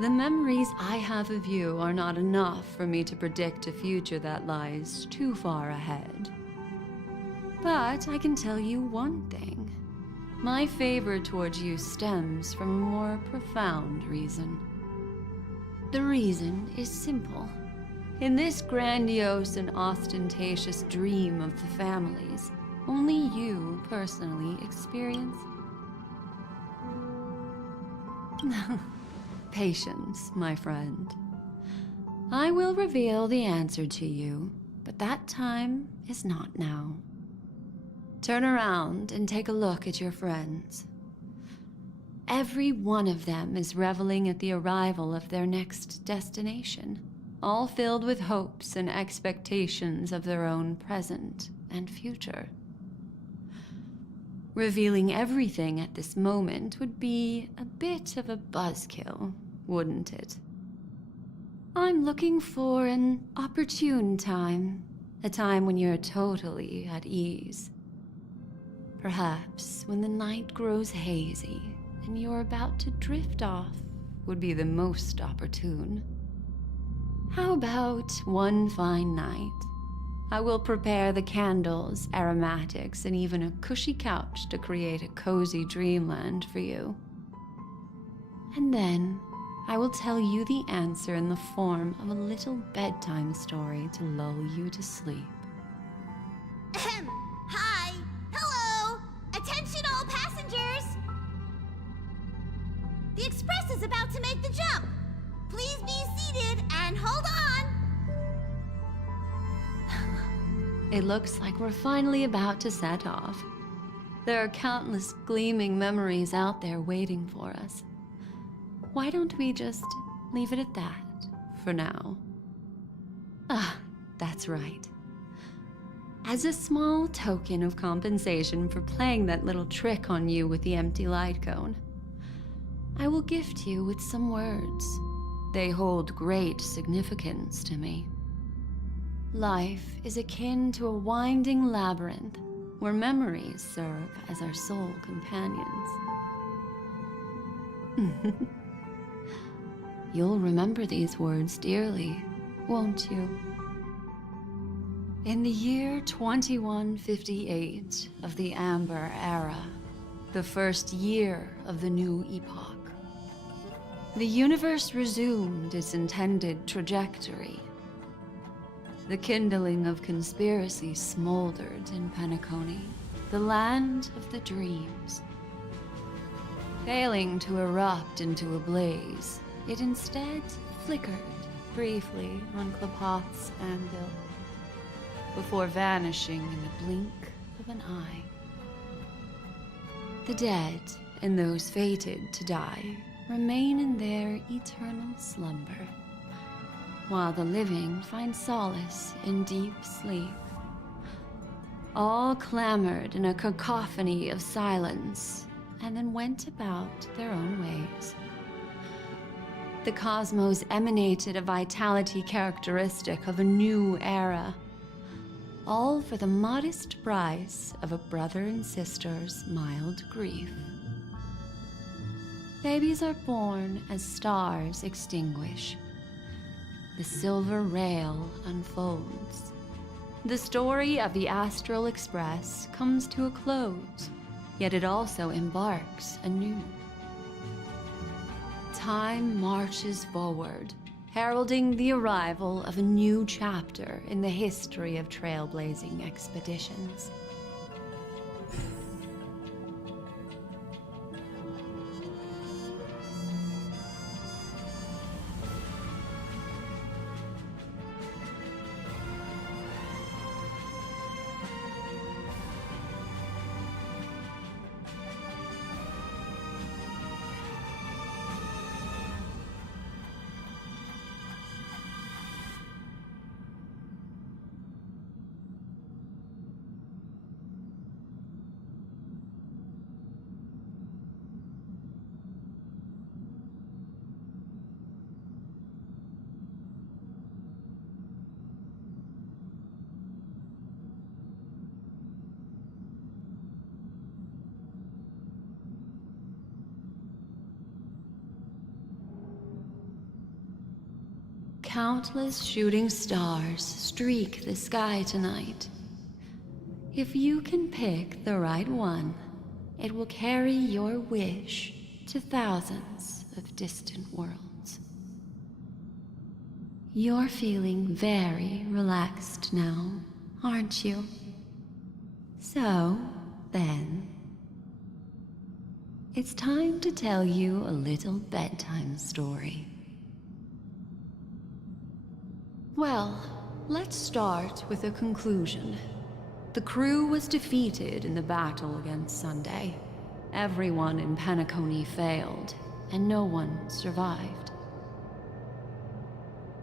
The memories I have of you are not enough for me to predict a future that lies too far ahead. But I can tell you one thing. My favor towards you stems from a more profound reason. The reason is simple. In this grandiose and ostentatious dream of the families, only you personally experience patience, my friend. I will reveal the answer to you, but that time is not now. Turn around and take a look at your friends. Every one of them is reveling at the arrival of their next destination, all filled with hopes and expectations of their own present and future. Revealing everything at this moment would be a bit of a buzzkill, wouldn't it? I'm looking for an opportune time, a time when you're totally at ease. Perhaps when the night grows hazy and you're about to drift off would be the most opportune. How about one fine night? I will prepare the candles, aromatics, and even a cushy couch to create a cozy dreamland for you. And then I will tell you the answer in the form of a little bedtime story to lull you to sleep. Ahem. Hi. Hello. Attention all passengers. The express is about to make the jump. Please be seated and hold on. It looks like we're finally about to set off. There are countless gleaming memories out there waiting for us. Why don't we just leave it at that for now? Ah, that's right. As a small token of compensation for playing that little trick on you with the empty light cone, I will gift you with some words. They hold great significance to me. Life is akin to a winding labyrinth where memories serve as our sole companions. You'll remember these words dearly, won't you? In the year 2158 of the Amber Era, the first year of the new epoch, the universe resumed its intended trajectory. The kindling of conspiracy smoldered in Penacony, the land of the dreams. Failing to erupt into a blaze, it instead flickered briefly on Klapoth's anvil, before vanishing in the blink of an eye. The dead and those fated to die remain in their eternal slumber, while the living find solace in deep sleep. All clamored in a cacophony of silence, and then went about their own ways. The cosmos emanated a vitality characteristic of a new era, all for the modest price of a brother and sister's mild grief. Babies are born as stars extinguish. the silver rail unfolds. The story of the Astral Express comes to a close, yet it also embarks anew. Time marches forward, heralding the arrival of a new chapter in the history of trailblazing expeditions. Countless shooting stars streak the sky tonight. If you can pick the right one, it will carry your wish to thousands of distant worlds. You're feeling very relaxed now, aren't you? So, then, it's time to tell you a little bedtime story. Well, let's start with a conclusion. The crew was defeated in the battle against Sunday. Everyone in Penacony failed, and no one survived.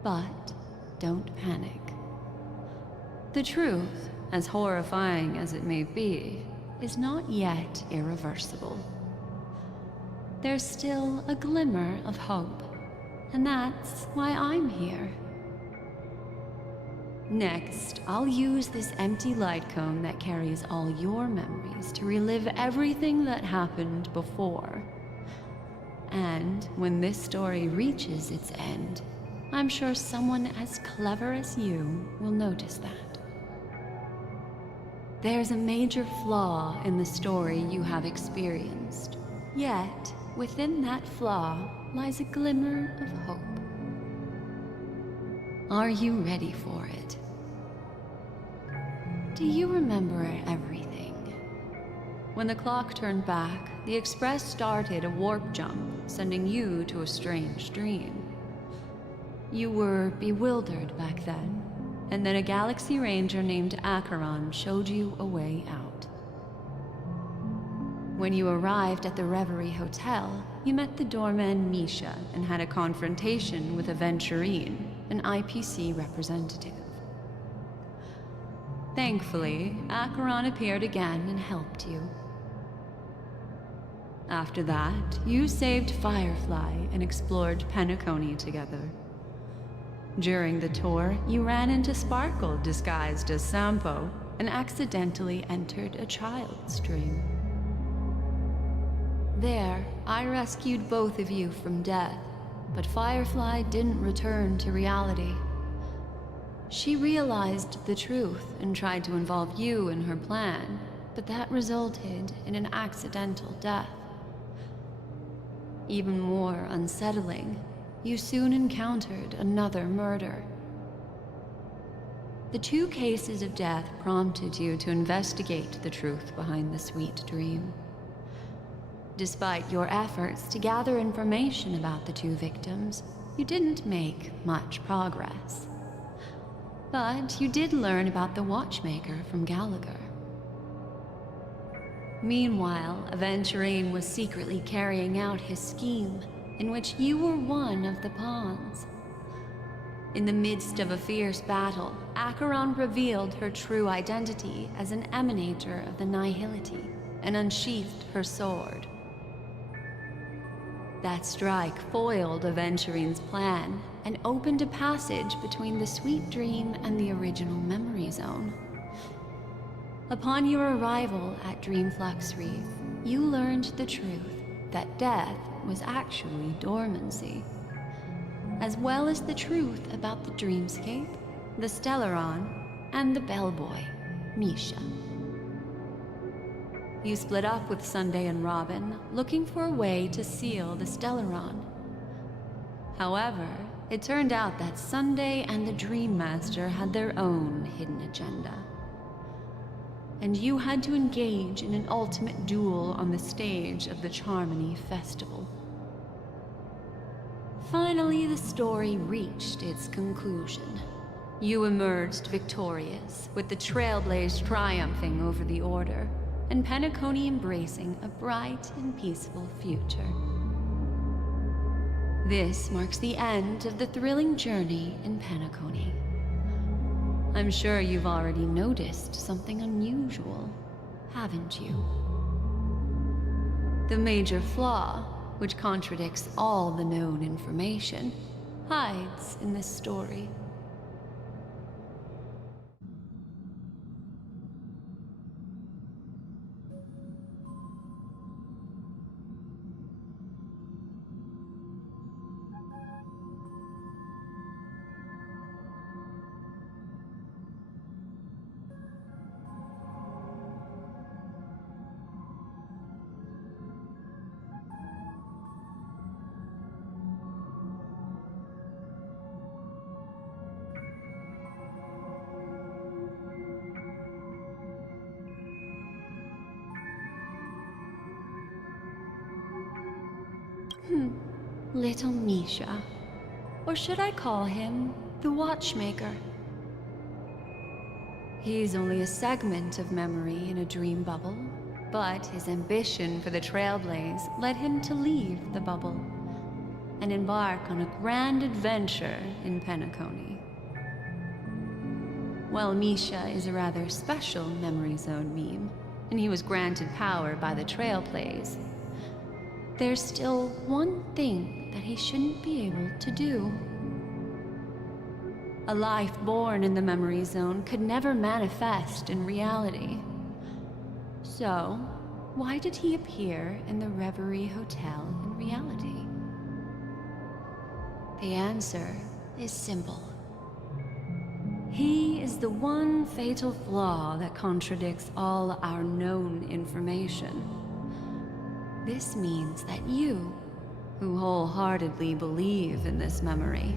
But don't panic. The truth, as horrifying as it may be, is not yet irreversible. There's still a glimmer of hope, and that's why I'm here. Next, I'll use this empty light cone that carries all your memories to relive everything that happened before. And when this story reaches its end, I'm sure someone as clever as you will notice that. There's a major flaw in the story you have experienced, yet within that flaw lies a glimmer of hope. Are you ready for it? Do you remember everything? When the clock turned back, the Express started a warp jump, sending you to a strange dream. You were bewildered back then, and then a Galaxy Ranger named Acheron showed you a way out. When you arrived at the Reverie Hotel, you met the doorman Misha and had a confrontation with Aventurine, an IPC representative. Thankfully, Acheron appeared again and helped you. After that, you saved Firefly and explored Penacony together. During the tour, you ran into Sparkle disguised as Sampo and accidentally entered a child's dream. There, I rescued both of you from death, but Firefly didn't return to reality. She realized the truth and tried to involve you in her plan, but that resulted in an accidental death. Even more unsettling, you soon encountered another murder. The 2 cases of death prompted you to investigate the truth behind the sweet dream. Despite your efforts to gather information about the 2 victims, you didn't make much progress. But you did learn about the watchmaker from Gallagher. Meanwhile, Aventurine was secretly carrying out his scheme, in which you were one of the pawns. In the midst of a fierce battle, Acheron revealed her true identity as an emanator of the Nihility and unsheathed her sword. That strike foiled Aventurine's plan and opened a passage between the sweet dream and the original memory zone. Upon your arrival at Dreamflux Reef, you learned the truth that death was actually dormancy. as well as the truth about the dreamscape, the Stellaron, and the bellboy, Misha. You split up with Sunday and Robin, looking for a way to seal the Stellaron. However, it turned out that Sunday and the Dream Master had their own hidden agenda. And you had to engage in an ultimate duel on the stage of the Charmony Festival. Finally, the story reached its conclusion. You emerged victorious, with the Trailblaze triumphing over the Order, and Penacony embracing a bright and peaceful future. This marks the end of the thrilling journey in Penacony. I'm sure you've already noticed something unusual, haven't you? The major flaw, which contradicts all the known information, hides in this story. Little Misha. Or should I call him the Watchmaker? He's only a segment of memory in a dream bubble, but his ambition for the Trailblaze led him to leave the bubble and embark on a grand adventure in Penacony. While Misha is a rather special Memory Zone meme, and he was granted power by the Trailblaze, there's still one thing that he shouldn't be able to do. A life born in the Memory Zone could never manifest in reality. So, why did he appear in the Reverie Hotel in reality? The answer is simple. He is the one fatal flaw that contradicts all our known information. This means that you, who wholeheartedly believe in this memory,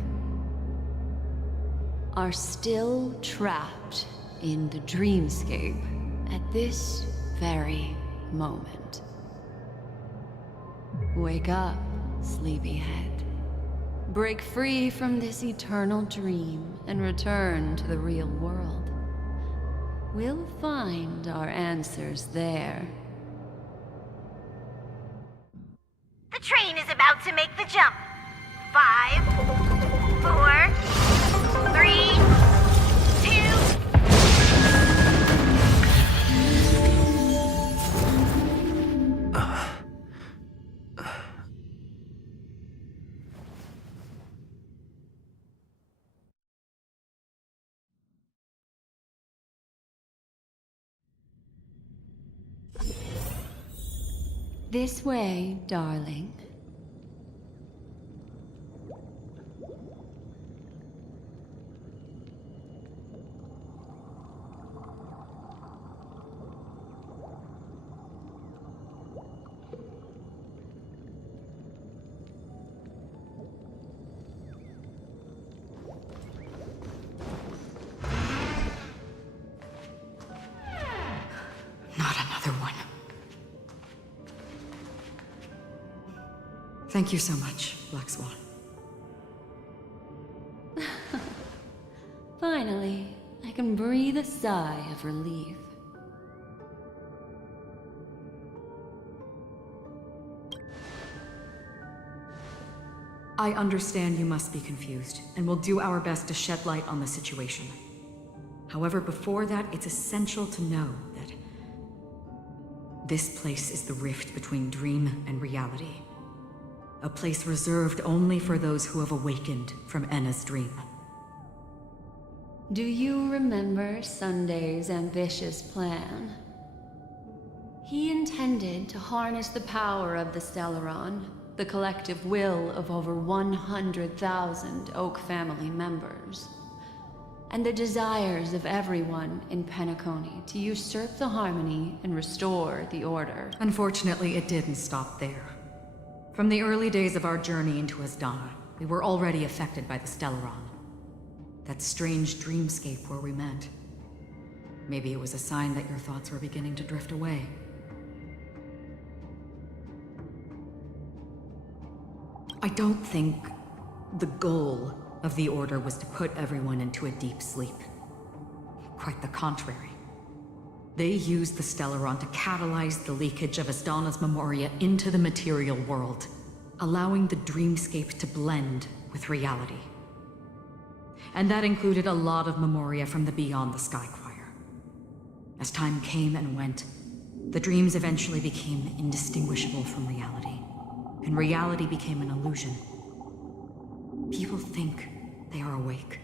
are still trapped in the dreamscape at this very moment. Wake up, sleepyhead. Break free from this eternal dream and return to the real world. We'll find our answers there. The train is about to make the jump. 5, 4, 3, 2. This way, darling. Not another one. Thank you so much, Black Swan. Finally, I can breathe a sigh of relief. I understand you must be confused, and we'll do our best to shed light on the situation. However, before that, it's essential to know that this place is the rift between dream and reality. A place reserved only for those who have awakened from Enna's dream. Do you remember Sunday's ambitious plan? He intended to harness the power of the Stellaron, the collective will of over 100,000 Oak family members, and the desires of everyone in Penacony to usurp the harmony and restore the order. Unfortunately, it didn't stop there. From the early days of our journey into Asdana, we were already affected by the Stellaron. That strange dreamscape where we met. Maybe it was a sign that your thoughts were beginning to drift away. I don't think the goal of the Order was to put everyone into a deep sleep. Quite the contrary. They used the Stellaron to catalyze the leakage of Asdana's Memoria into the material world, allowing the dreamscape to blend with reality. And that included a lot of Memoria from the Beyond the Sky Choir. As time came and went, the dreams eventually became indistinguishable from reality, and reality became an illusion. People think they are awake,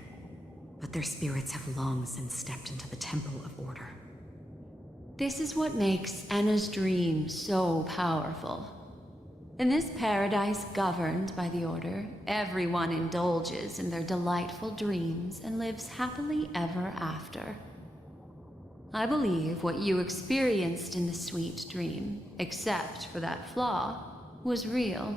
but their spirits have long since stepped into the Temple of Order. This is what makes Anna's dream so powerful. In this paradise governed by the Order, everyone indulges in their delightful dreams and lives happily ever after. I believe what you experienced in the sweet dream, except for that flaw, was real.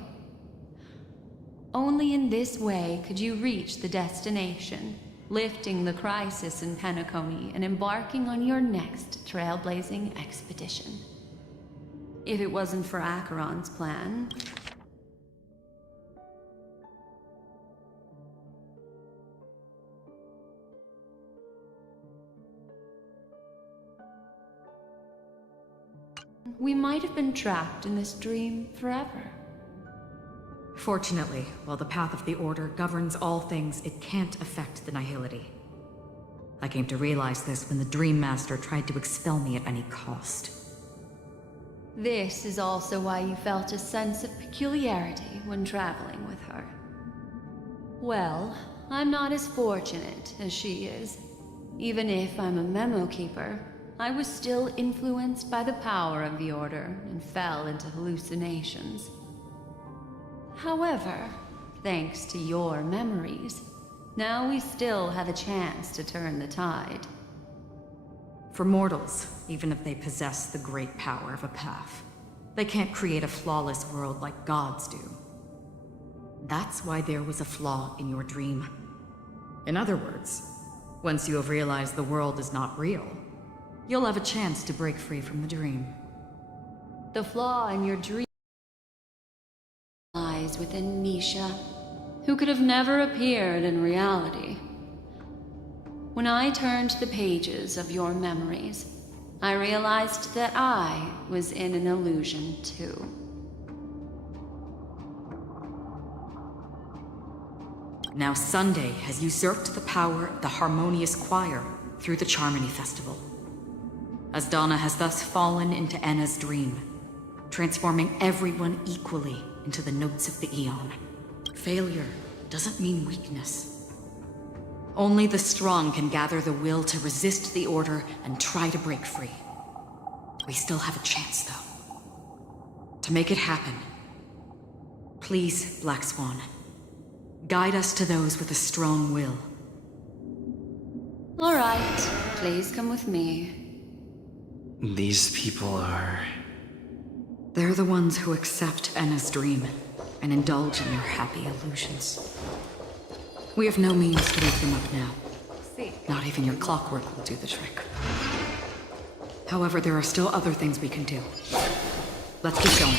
Only in this way could you reach the destination, lifting the crisis in Penacony and embarking on your next trailblazing expedition. If it wasn't for Acheron's plan... we might have been trapped in this dream forever. Fortunately, while the path of the Order governs all things, it can't affect the Nihility. I came to realize this when the Dream Master tried to expel me at any cost. This is also why you felt a sense of peculiarity when traveling with her. Well, I'm not as fortunate as she is. Even if I'm a memo keeper, I was still influenced by the power of the Order and fell into hallucinations. However, thanks to your memories, now we still have a chance to turn the tide. For mortals, even if they possess the great power of a path, they can't create a flawless world like gods do. That's why there was a flaw in your dream. In other words, once you have realized the world is not real, you'll have a chance to break free from the dream. The flaw in your dream lies within Nisha, who could have never appeared in reality. When I turned the pages of your memories, I realized that I was in an illusion too. Now Sunday has usurped the power of the Harmonious Choir through the Charmony Festival. Asdana has thus fallen into Anna's dream, transforming everyone equally into the notes of the Aeon. Failure doesn't mean weakness. Only the strong can gather the will to resist the Order and try to break free. We still have a chance, though. To make it happen, please, Black Swan, guide us to those with a strong will. All right, please come with me. These people are... They're the ones who accept Anna's dream and indulge in their happy illusions. We have no means to wake them up now. Not even your clockwork will do the trick. However, there are still other things we can do. Let's keep going.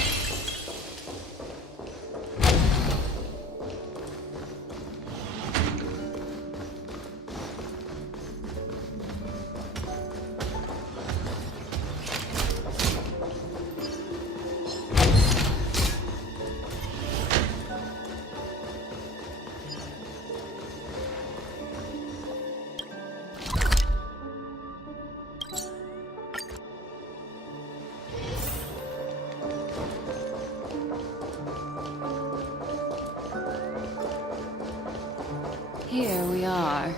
Here we are.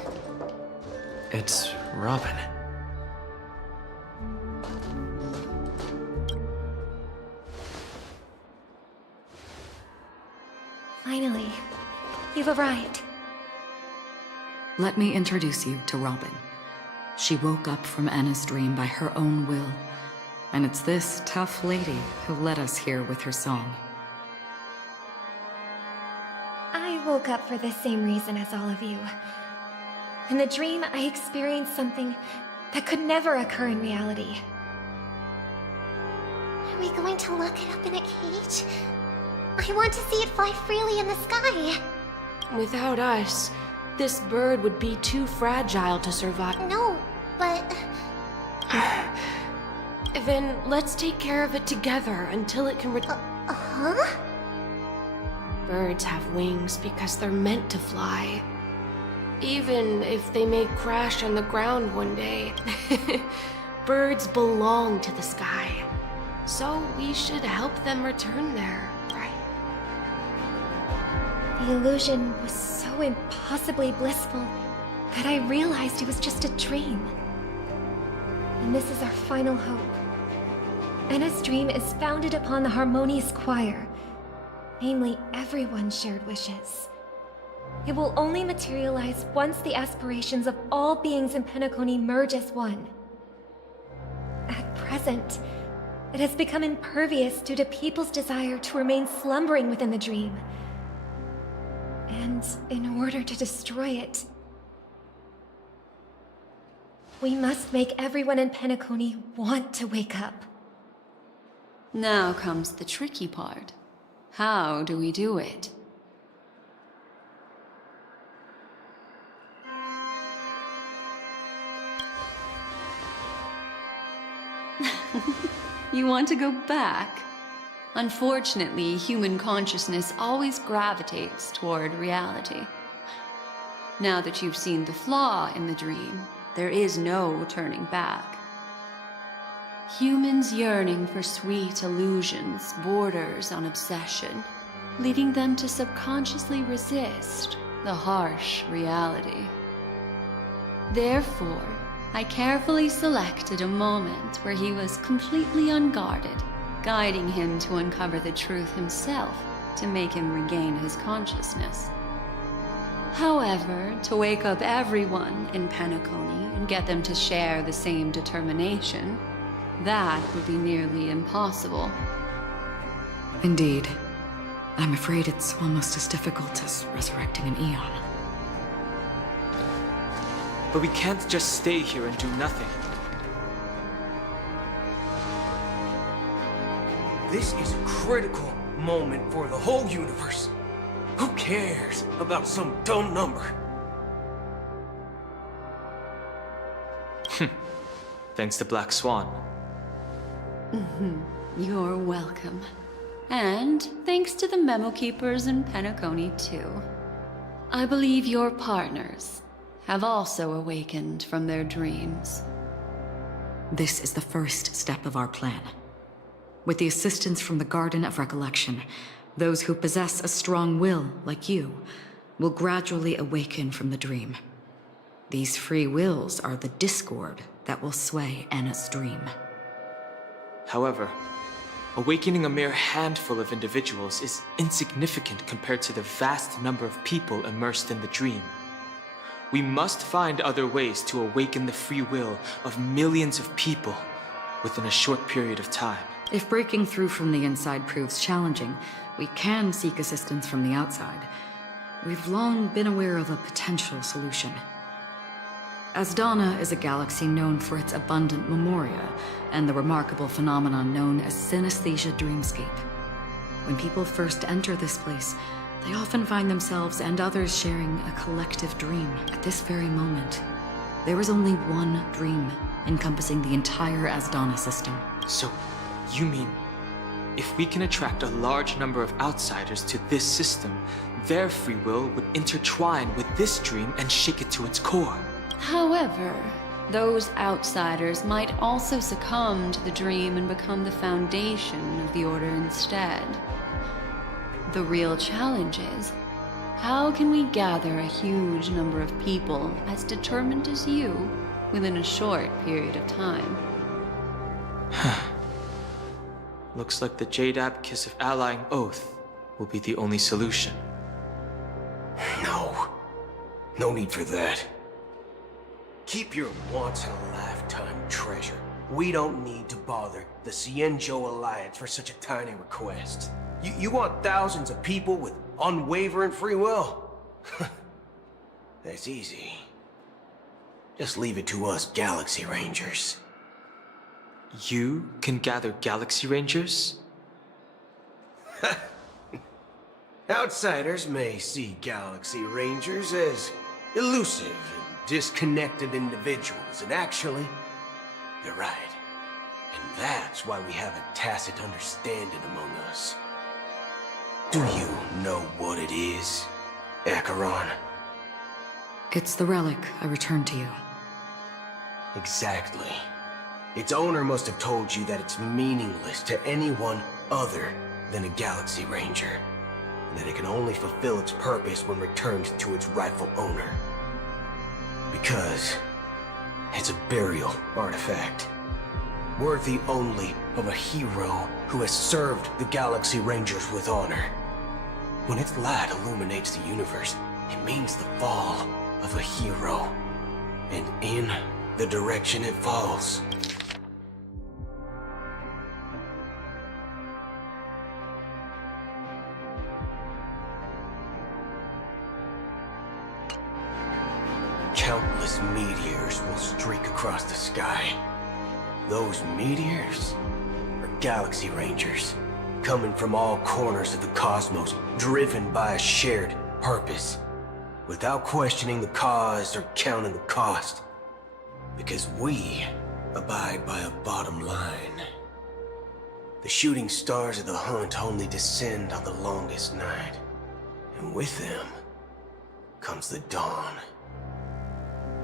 It's Robin. Finally, you've arrived. Let me introduce you to Robin. She woke up from Anna's dream by her own will, and it's this tough lady who led us here with her song. I woke up for the same reason as all of you. In the dream, I experienced something that could never occur in reality. Are we going to lock it up in a cage? I want to see it fly freely in the sky. Without us, this bird would be too fragile to survive. No, but... Then let's take care of it together until it can huh? Birds have wings because they're meant to fly. Even if they may crash on the ground one day. Birds belong to the sky. So we should help them return there, right? The illusion was so impossibly blissful that I realized it was just a dream. And this is our final hope. Anna's dream is founded upon the harmonious choir. Namely, everyone's shared wishes. It will only materialize once the aspirations of all beings in Penacony merge as one. At present, it has become impervious due to people's desire to remain slumbering within the dream. And in order to destroy it, we must make everyone in Penacony want to wake up. Now comes the tricky part. How do we do it? You want to go back? Unfortunately, human consciousness always gravitates toward reality. Now that you've seen the flaw in the dream, there is no turning back. Humans yearning for sweet illusions borders on obsession, leading them to subconsciously resist the harsh reality. Therefore, I carefully selected a moment where he was completely unguarded, guiding him to uncover the truth himself to make him regain his consciousness. However, to wake up everyone in Penacony and get them to share the same determination, that would be nearly impossible. Indeed. I'm afraid it's almost as difficult as resurrecting an Eon. But we can't just stay here and do nothing. This is a critical moment for the whole universe. Who cares about some dumb number? Thanks to Black Swan. You're welcome. And thanks to the Memo Keepers in Penacony, too. I believe your partners have also awakened from their dreams. This is the first step of our plan. With the assistance from the Garden of Recollection, those who possess a strong will, like you, will gradually awaken from the dream. These free wills are the discord that will sway Anna's dream. However, awakening a mere handful of individuals is insignificant compared to the vast number of people immersed in the dream. We must find other ways to awaken the free will of millions of people within a short period of time. If breaking through from the inside proves challenging, we can seek assistance from the outside. We've long been aware of a potential solution. Asdana is a galaxy known for its abundant memoria and the remarkable phenomenon known as synesthesia dreamscape. When people first enter this place, they often find themselves and others sharing a collective dream. At this very moment, there is only one dream encompassing the entire Asdana system. So, you mean, if we can attract a large number of outsiders to this system, their free will would intertwine with this dream and shake it to its core? However, those outsiders might also succumb to the dream and become the foundation of the Order instead. The real challenge is, how can we gather a huge number of people as determined as you within a short period of time? Looks like the Jade Abacus of Allying Oath will be the only solution. No. No need for that. Keep your once-in-a-lifetime treasure. We don't need to bother the Cienjo Alliance for such a tiny request. You want thousands of people with unwavering free will? That's easy. Just leave it to us Galaxy Rangers. You can gather Galaxy Rangers? Outsiders may see Galaxy Rangers as elusive and disconnected individuals, and actually, they're right. And that's why we have a tacit understanding among us. Do you know what it is, Acheron? It's the relic I returned to you. Exactly. Its owner must have told you that it's meaningless to anyone other than a Galaxy Ranger, and that it can only fulfill its purpose when returned to its rightful owner. Because it's a burial artifact, worthy only of a hero who has served the Galaxy Rangers with honor. When its light illuminates the universe, it means the fall of a hero, and in the direction it falls. Countless meteors will streak across the sky. Those meteors are Galaxy Rangers, coming from all corners of the cosmos, driven by a shared purpose, without questioning the cause or counting the cost. Because we abide by a bottom line. The shooting stars of the hunt only descend on the longest night, and with them comes the dawn.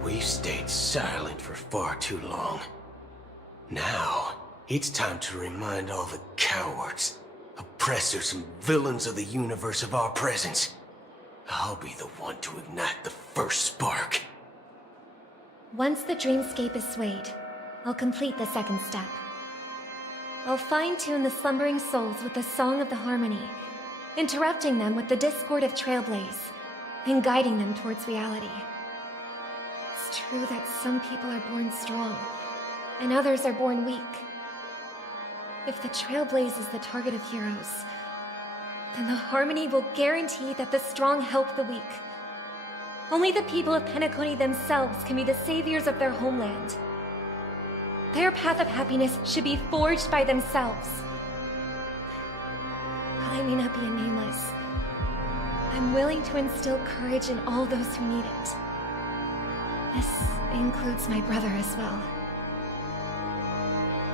We've stayed silent for far too long. Now, it's time to remind all the cowards, oppressors, and villains of the universe of our presence. I'll be the one to ignite the first spark. Once the dreamscape is swayed, I'll complete the second step. I'll fine-tune the slumbering souls with the Song of the Harmony, interrupting them with the discord of Trailblaze, and guiding them towards reality. It's true that some people are born strong, and others are born weak. If the Trailblaze is the target of heroes, then the Harmony will guarantee that the strong help the weak. Only the people of Penacony themselves can be the saviors of their homeland. Their path of happiness should be forged by themselves. While I may not be a nameless, I'm willing to instill courage in all those who need it. This includes my brother as well.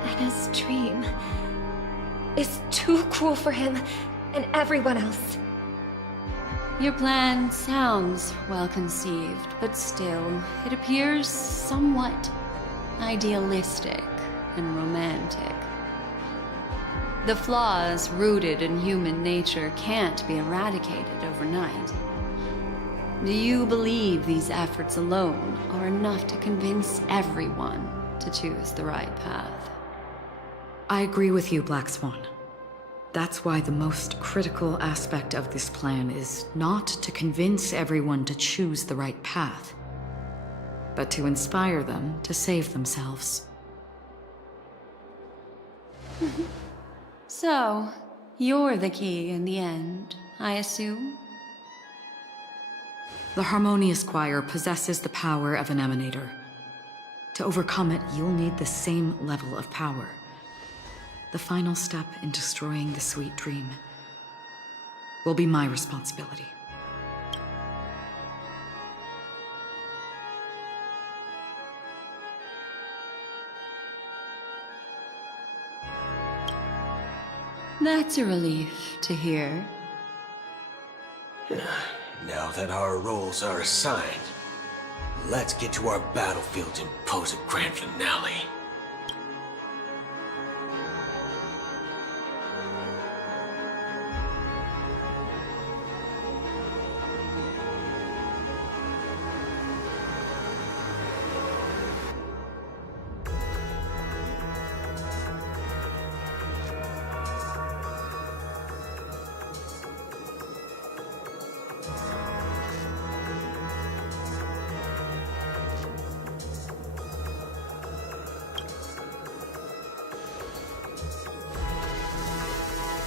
Anna's dream is too cruel for him and everyone else. Your plan sounds well conceived, but still, it appears somewhat idealistic and romantic. The flaws rooted in human nature can't be eradicated overnight. Do you believe these efforts alone are enough to convince everyone to choose the right path? I agree with you, Black Swan. That's why the most critical aspect of this plan is not to convince everyone to choose the right path, but to inspire them to save themselves. So, you're the key in the end, I assume? The Harmonious Choir possesses the power of an emanator. To overcome it, you'll need the same level of power. The final step in destroying the sweet dream will be my responsibility. That's a relief to hear. Now that our roles are assigned, let's get to our battlefields and pose a grand finale.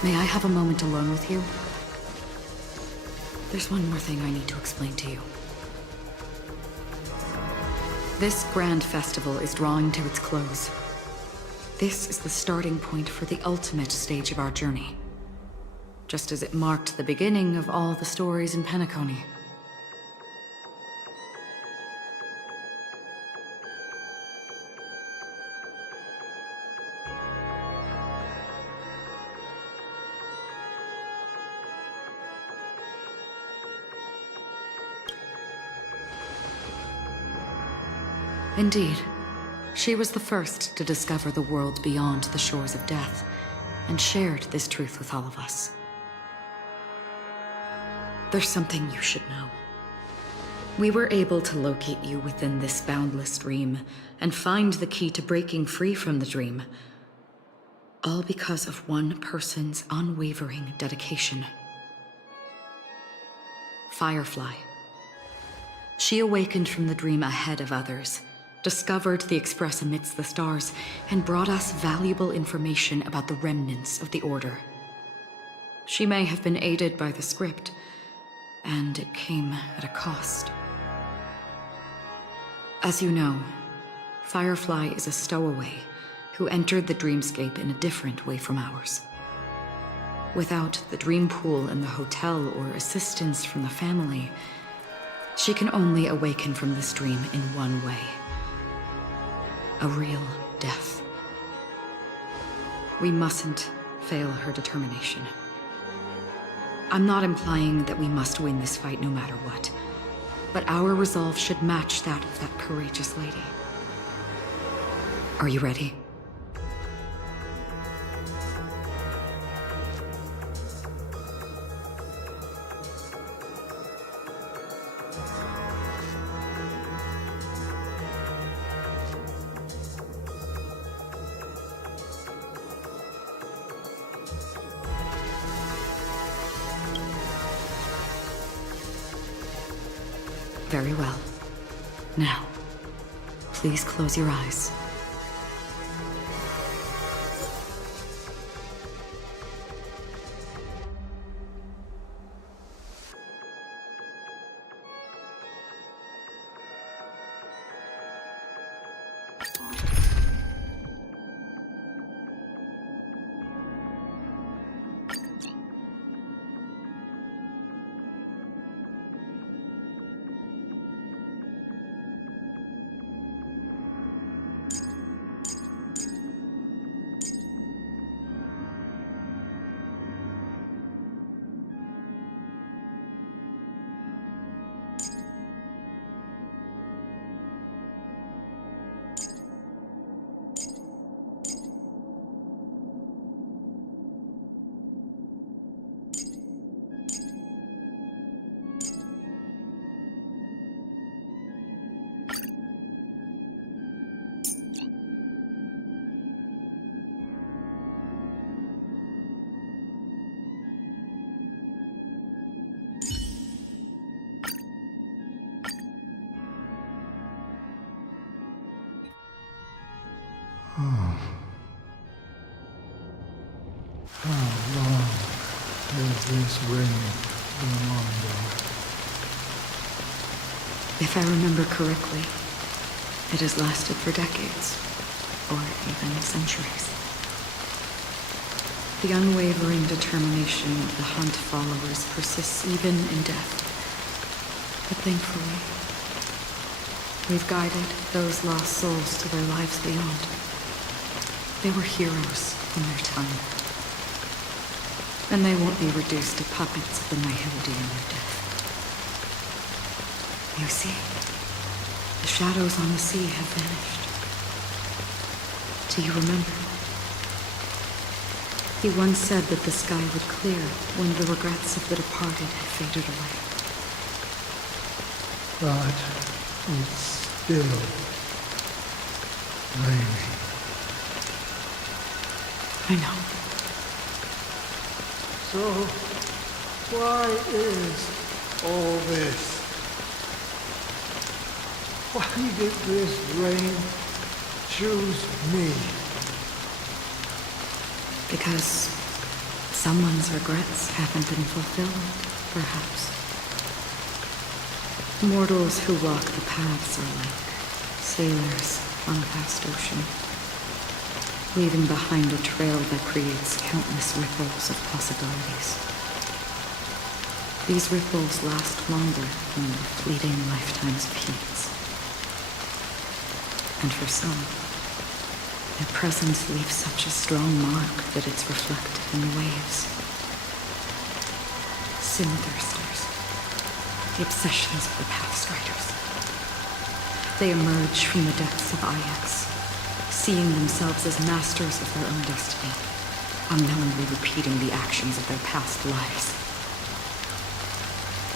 May I have a moment alone with you? There's one more thing I need to explain to you. This grand festival is drawing to its close. This is the starting point for the ultimate stage of our journey. Just as it marked the beginning of all the stories in Penacony. Indeed. She was the first to discover the world beyond the shores of death, and shared this truth with all of us. There's something you should know. We were able to locate you within this boundless dream, and find the key to breaking free from the dream. All because of one person's unwavering dedication. Firefly. She awakened from the dream ahead of others, discovered the Express amidst the stars, and brought us valuable information about the remnants of the Order. She may have been aided by the script, and it came at a cost. As you know, Firefly is a stowaway who entered the dreamscape in a different way from ours. Without the dream pool in the hotel or assistance from the family, she can only awaken from this dream in one way. A real death. We mustn't fail her determination. I'm not implying that we must win this fight no matter what, but our resolve should match that of that courageous lady. Are you ready? Very well. Now, please close your eyes. How long has this reign been ongoing? If I remember correctly, it has lasted for decades, or even centuries. The unwavering determination of the Hunt followers persists even in death. But thankfully, we've guided those lost souls to their lives beyond. They were heroes in their time. And they won't be reduced to puppets of the Night who will deal in their death. You see, the shadows on the sea have vanished. Do you remember? He once said that the sky would clear when the regrets of the departed had faded away. But it's still raining. I know. So, why is all this? Why did this rain choose me? Because Someone's regrets haven't been fulfilled, perhaps. Mortals who walk the paths are like sailors on a vast ocean, leaving behind a trail that creates countless ripples of possibilities. These ripples last longer than the fleeting lifetimes of humans. And for some, their presence leaves such a strong mark that it's reflected in the waves. Sin-thirsters, the obsessions of the past riders. They emerge from the depths of Ix, seeing themselves as masters of their own destiny, unknowingly repeating the actions of their past lives.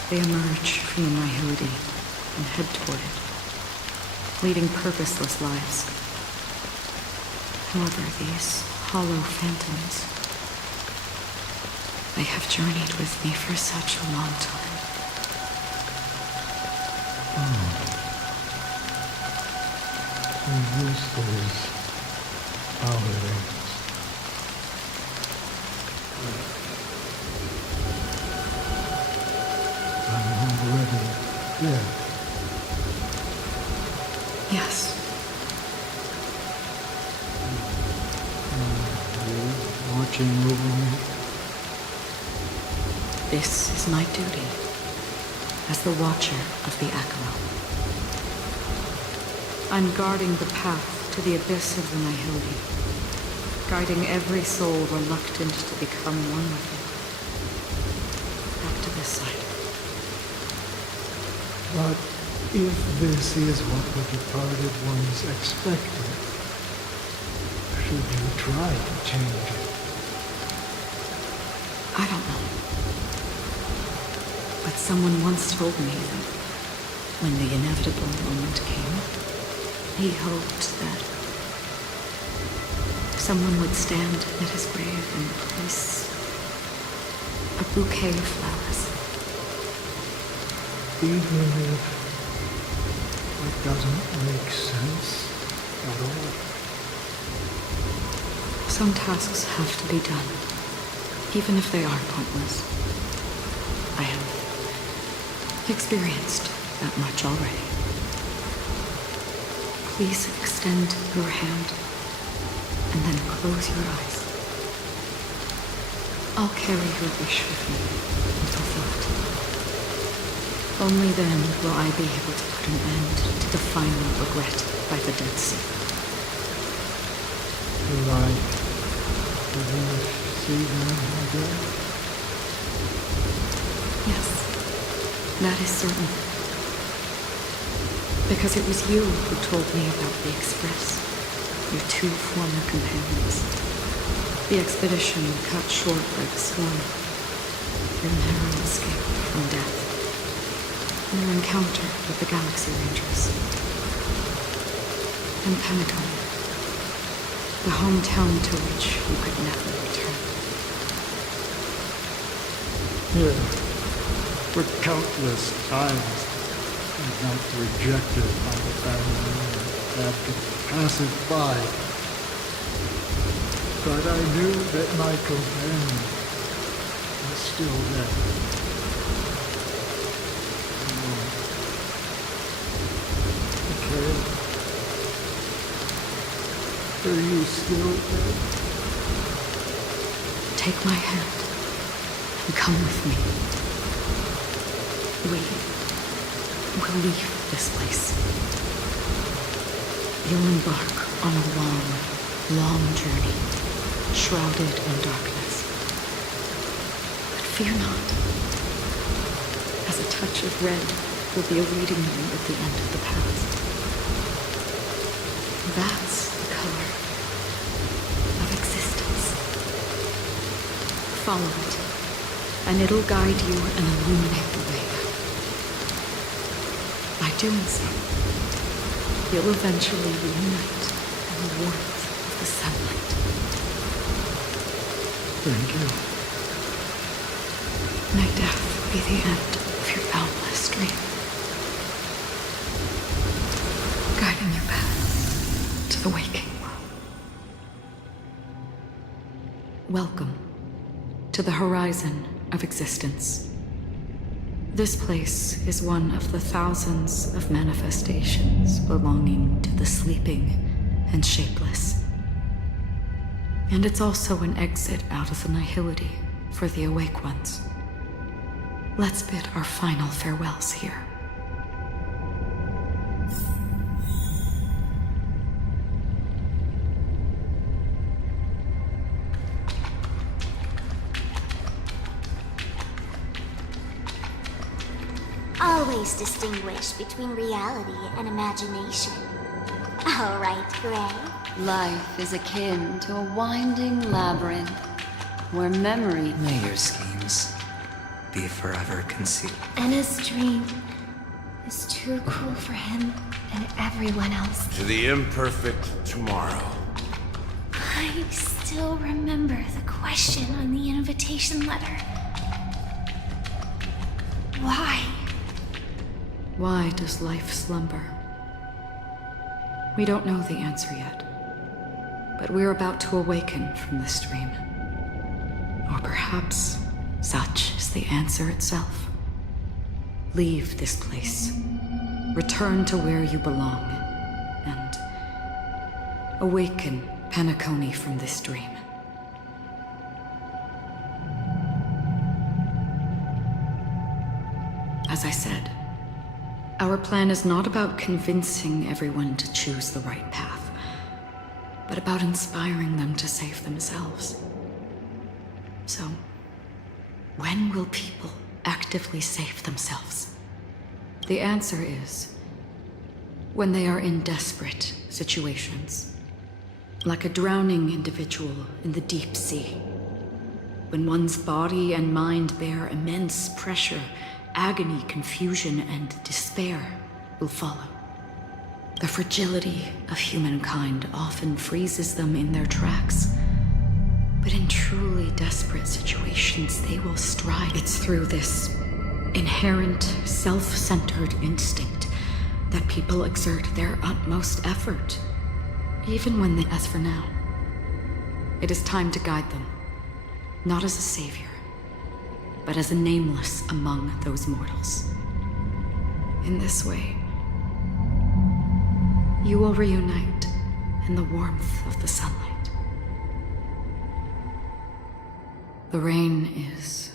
They emerge from the nihility and head toward it, leading purposeless lives. However, these hollow phantoms, they have journeyed with me for such a long time. And this is how it ends. I'm already dead. Yes. You watching over me? This is my duty as the Watcher of the Akama. I'm guarding the path to the abyss of the nihility, guiding every soul reluctant to become one with it. Back to this side. But if this is what the departed ones expected, should you try to change it? I don't know. But someone once told me that when the inevitable moment came, he hoped that someone would stand at his grave and place a bouquet of flowers. Even if it doesn't make sense at all. Some tasks have to be done, even if they are pointless. I have experienced that much already. Please extend your hand and then close your eyes. I'll carry your wish with me and fulfill it. Only then will I be able to put an end to the final regret by the Dead Sea. Will I ever see them again? Yes, that is certain. Because it was you who told me about the Express, your two former companions. The expedition cut short by the storm, your narrow escape from death, and your encounter with the Galaxy Rangers. And Penacony, the hometown to which you could never return. Yeah, for countless times. I felt rejected by the family and had to pass it by. But I knew that my companion was still there. Okay. Are you still there? Take my hand and come with me. We'll leave this place. You'll embark on a long, long journey, shrouded in darkness. But fear not, as a touch of red will be awaiting you at the end of the path. That's the color of existence. Follow it, and it'll guide you and illuminate the way. By doing so, you'll eventually reunite in the warmth of the sunlight. Thank you. May death be the end of your boundless dream, guiding you back to the waking world. Welcome to the horizon of existence. This place is one of the thousands of manifestations belonging to the sleeping and shapeless. And it's also an exit out of the nihility for the awake ones. Let's bid our final farewells here. Always distinguish between reality and imagination. All right, Gray. Life is akin to a winding labyrinth where memory... May your schemes be forever concealed. Anna's dream is too cruel for him and everyone else. To the imperfect tomorrow. I still remember the question on the invitation letter. Why? Why does life slumber? We don't know the answer yet, but we're about to awaken from this dream. Or perhaps such is the answer itself. Leave this place, return to where you belong, and awaken Penacony from this dream. As I said, our plan is not about convincing everyone to choose the right path, but about inspiring them to save themselves. So, when will people actively save themselves? The answer is when they are in desperate situations, like a drowning individual in the deep sea. When one's body and mind bear immense pressure, agony, confusion, and despair will follow. The fragility of humankind often freezes them in their tracks. But in truly desperate situations, they will strive. It's through this inherent, self-centered instinct that people exert their utmost effort, even when they... As for now, it is time to guide them, not as a savior, but as a nameless among those mortals. In this way, you will reunite in the warmth of the sunlight. The rain is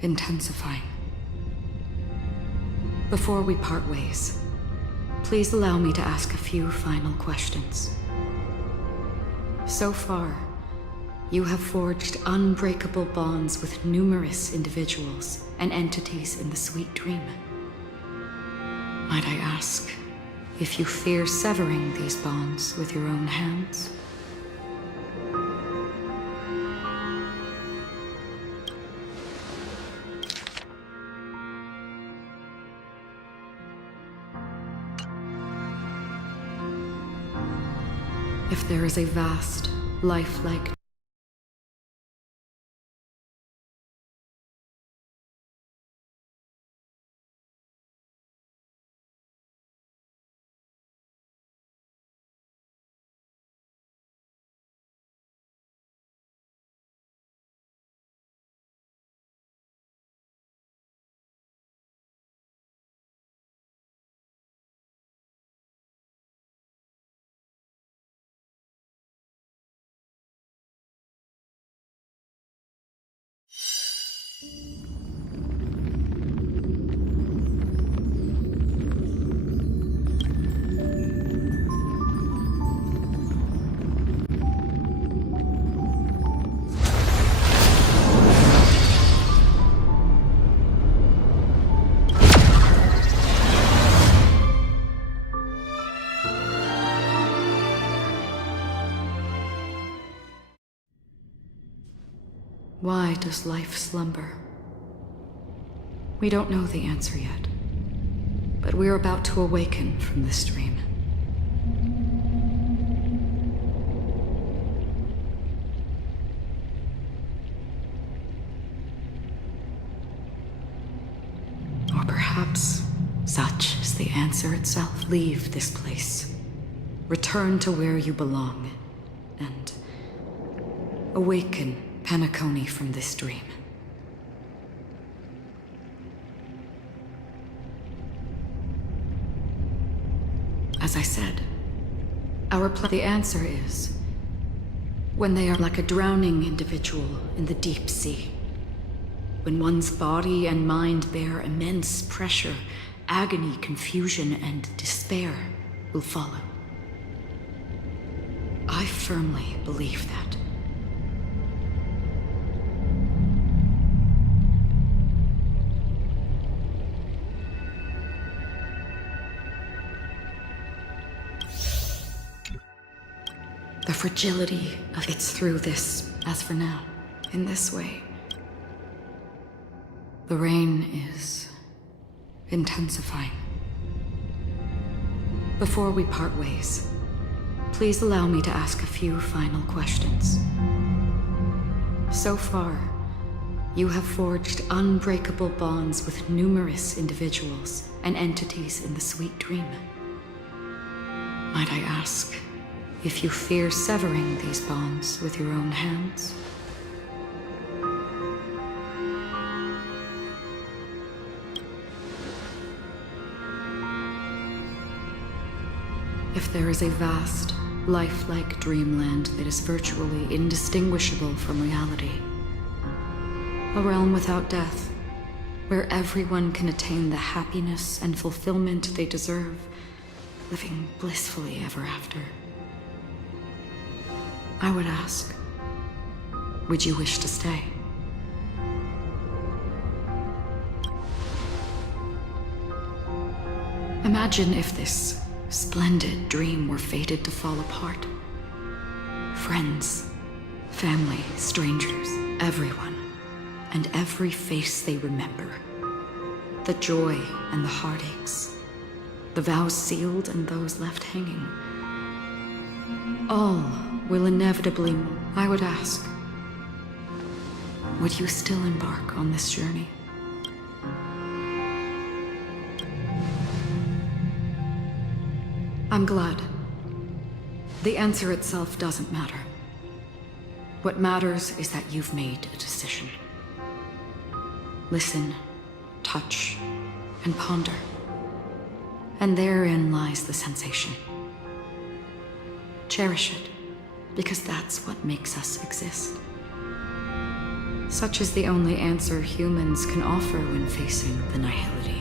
intensifying. Before we part ways, please allow me to ask a few final questions. So far, you have forged unbreakable bonds with numerous individuals and entities in the Sweet Dream. Might I ask if you fear severing these bonds with your own hands? If there is a vast, lifelike Why does life slumber? We don't know the answer yet, but we're about to awaken from this dream. Or perhaps such is the answer itself. Leave this place, return to where you belong, and awaken Penacony from this dream. As I said, the answer is when they are like a drowning individual in the deep sea. When one's body and mind bear immense pressure, agony, confusion, and despair will follow. I firmly believe that. The fragility of it's through this, as for now, in this way. The rain is intensifying. Before we part ways, please allow me to ask a few final questions. So far, you have forged unbreakable bonds with numerous individuals and entities in the sweet dream. Might I ask if you fear severing these bonds with your own hands? If there is a vast, lifelike dreamland that is virtually indistinguishable from reality, a realm without death, where everyone can attain the happiness and fulfillment they deserve, living blissfully ever after, I would ask, would you wish to stay? Imagine if this splendid dream were fated to fall apart. Friends, family, strangers, everyone, and every face they remember. The joy and the heartaches, the vows sealed and those left hanging. All will inevitably, I would ask, would you still embark on this journey? I'm glad. The answer itself doesn't matter. What matters is that you've made a decision. Listen, touch, and ponder. And therein lies the sensation. Cherish it, because that's what makes us exist. Such is the only answer humans can offer when facing the nihility.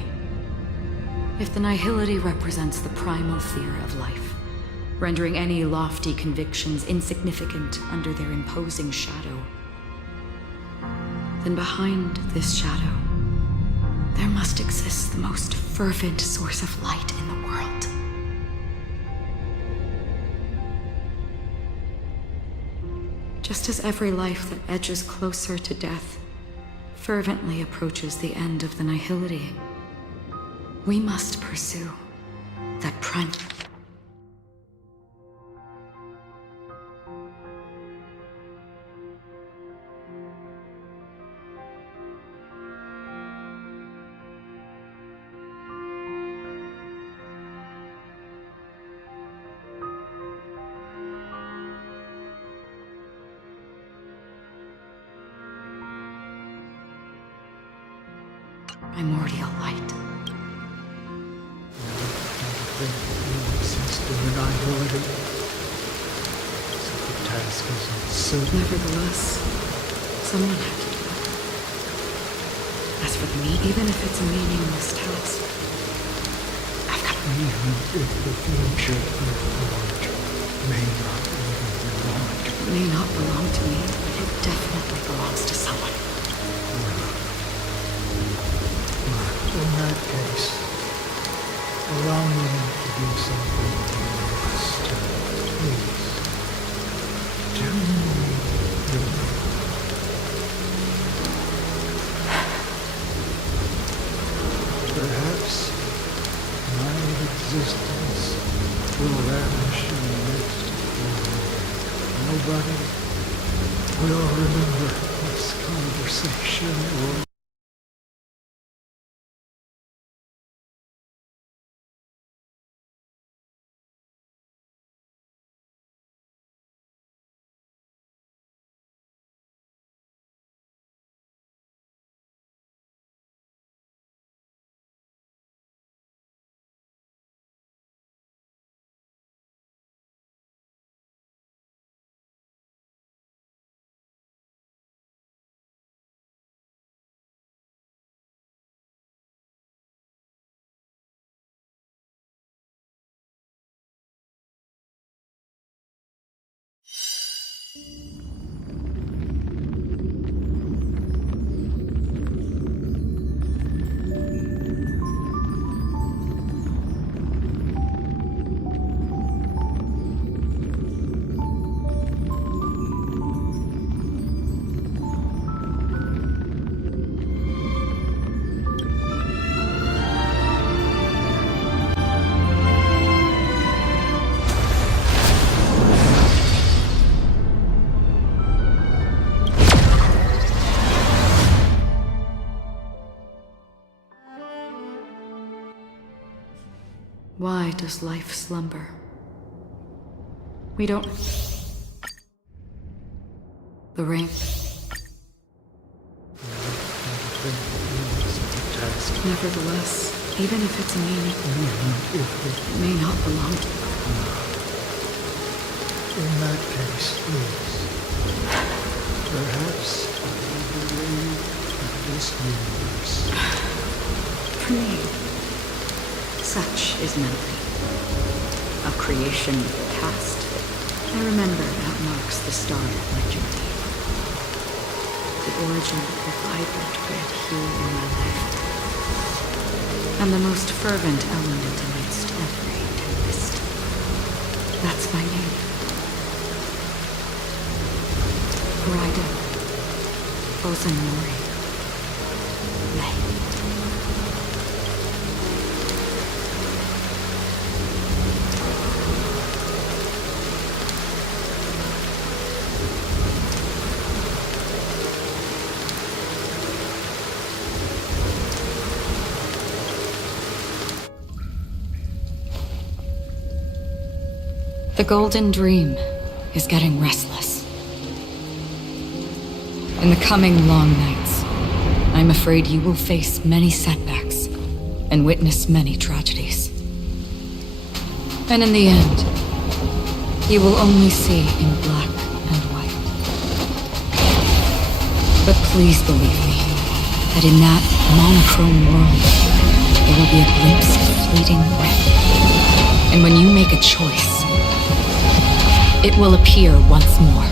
If the nihility represents the primal fear of life, rendering any lofty convictions insignificant under their imposing shadow, then behind this shadow, there must exist the most fervent source of light in the world. Just as every life that edges closer to death fervently approaches the end of the nihility, we must pursue that prime. Primordial light. Since the nihility, so the task isn't so. Nevertheless, someone had to do it. As for me, even if it's a meaningless task, I've got. Even if the future you forge may not even belong to It may not belong to me, but it definitely belongs to someone. In that case, allow me to do something else. Please. Tell me your name. Perhaps my existence will vanish in the next moment. Nobody will remember this conversation or Why does life slumber? We don't... The ring. Nevertheless, even if it's meaning, it may not belong to you. In that case, please. Perhaps I will believe in this universe. For me, such is memory. A creation of the past. I remember that marks the start of my journey. The origin of the vibrant red hue in my life. And the most fervent element amidst every tempest. That's my name. Raiden. Ozanori. May. The Golden Dream is getting restless. In the coming long nights, I'm afraid you will face many setbacks and witness many tragedies. And in the end, you will only see in black and white. But please believe me, that in that monochrome world, there will be a glimpse of fleeting red. And when you make a choice, it will appear once more.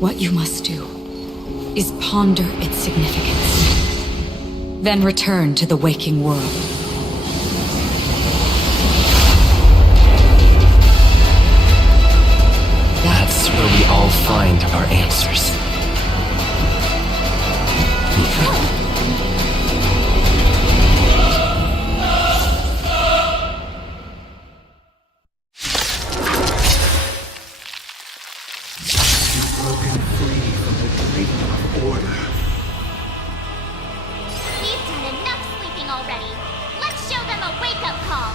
What you must do is ponder its significance, then return to the waking world. That's where we all find our answers. You've broken free from the dream of order. We've done enough sleeping already. Let's show them a wake-up call.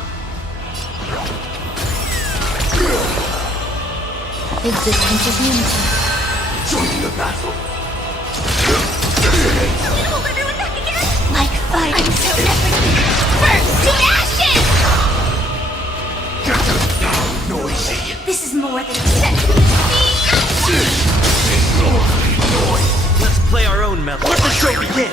Existence is unity. Joining the battle. Hold everyone back again? Like fire. I'm so effortless. First to ashes! Get them down, noisy. This is more than acceptable. Disorderly noise. Let's play our own melody. Let the show begin!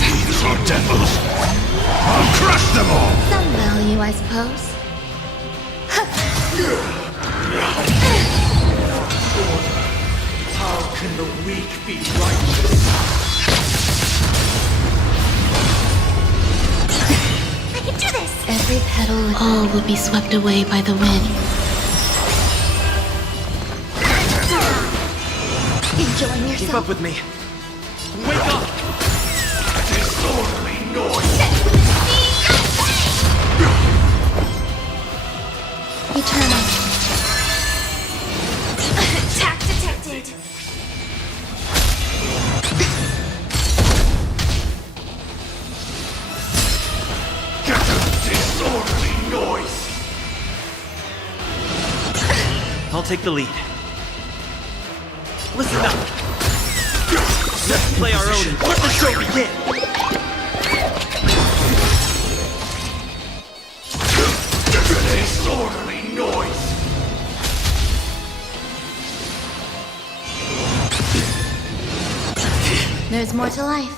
These are devils. I'll crush them all. Some value, I suppose. How can the weak be righteous? I can do this! Every petal, all will be swept away by the wind. Enjoying yourself? Keep up with me. Wake up! Disorderly noise. Eternal. Attack detected. Get them, disorderly noise. I'll take the lead. Listen up! Let's play our own and let the show begin! Disorderly noise. There's more to life.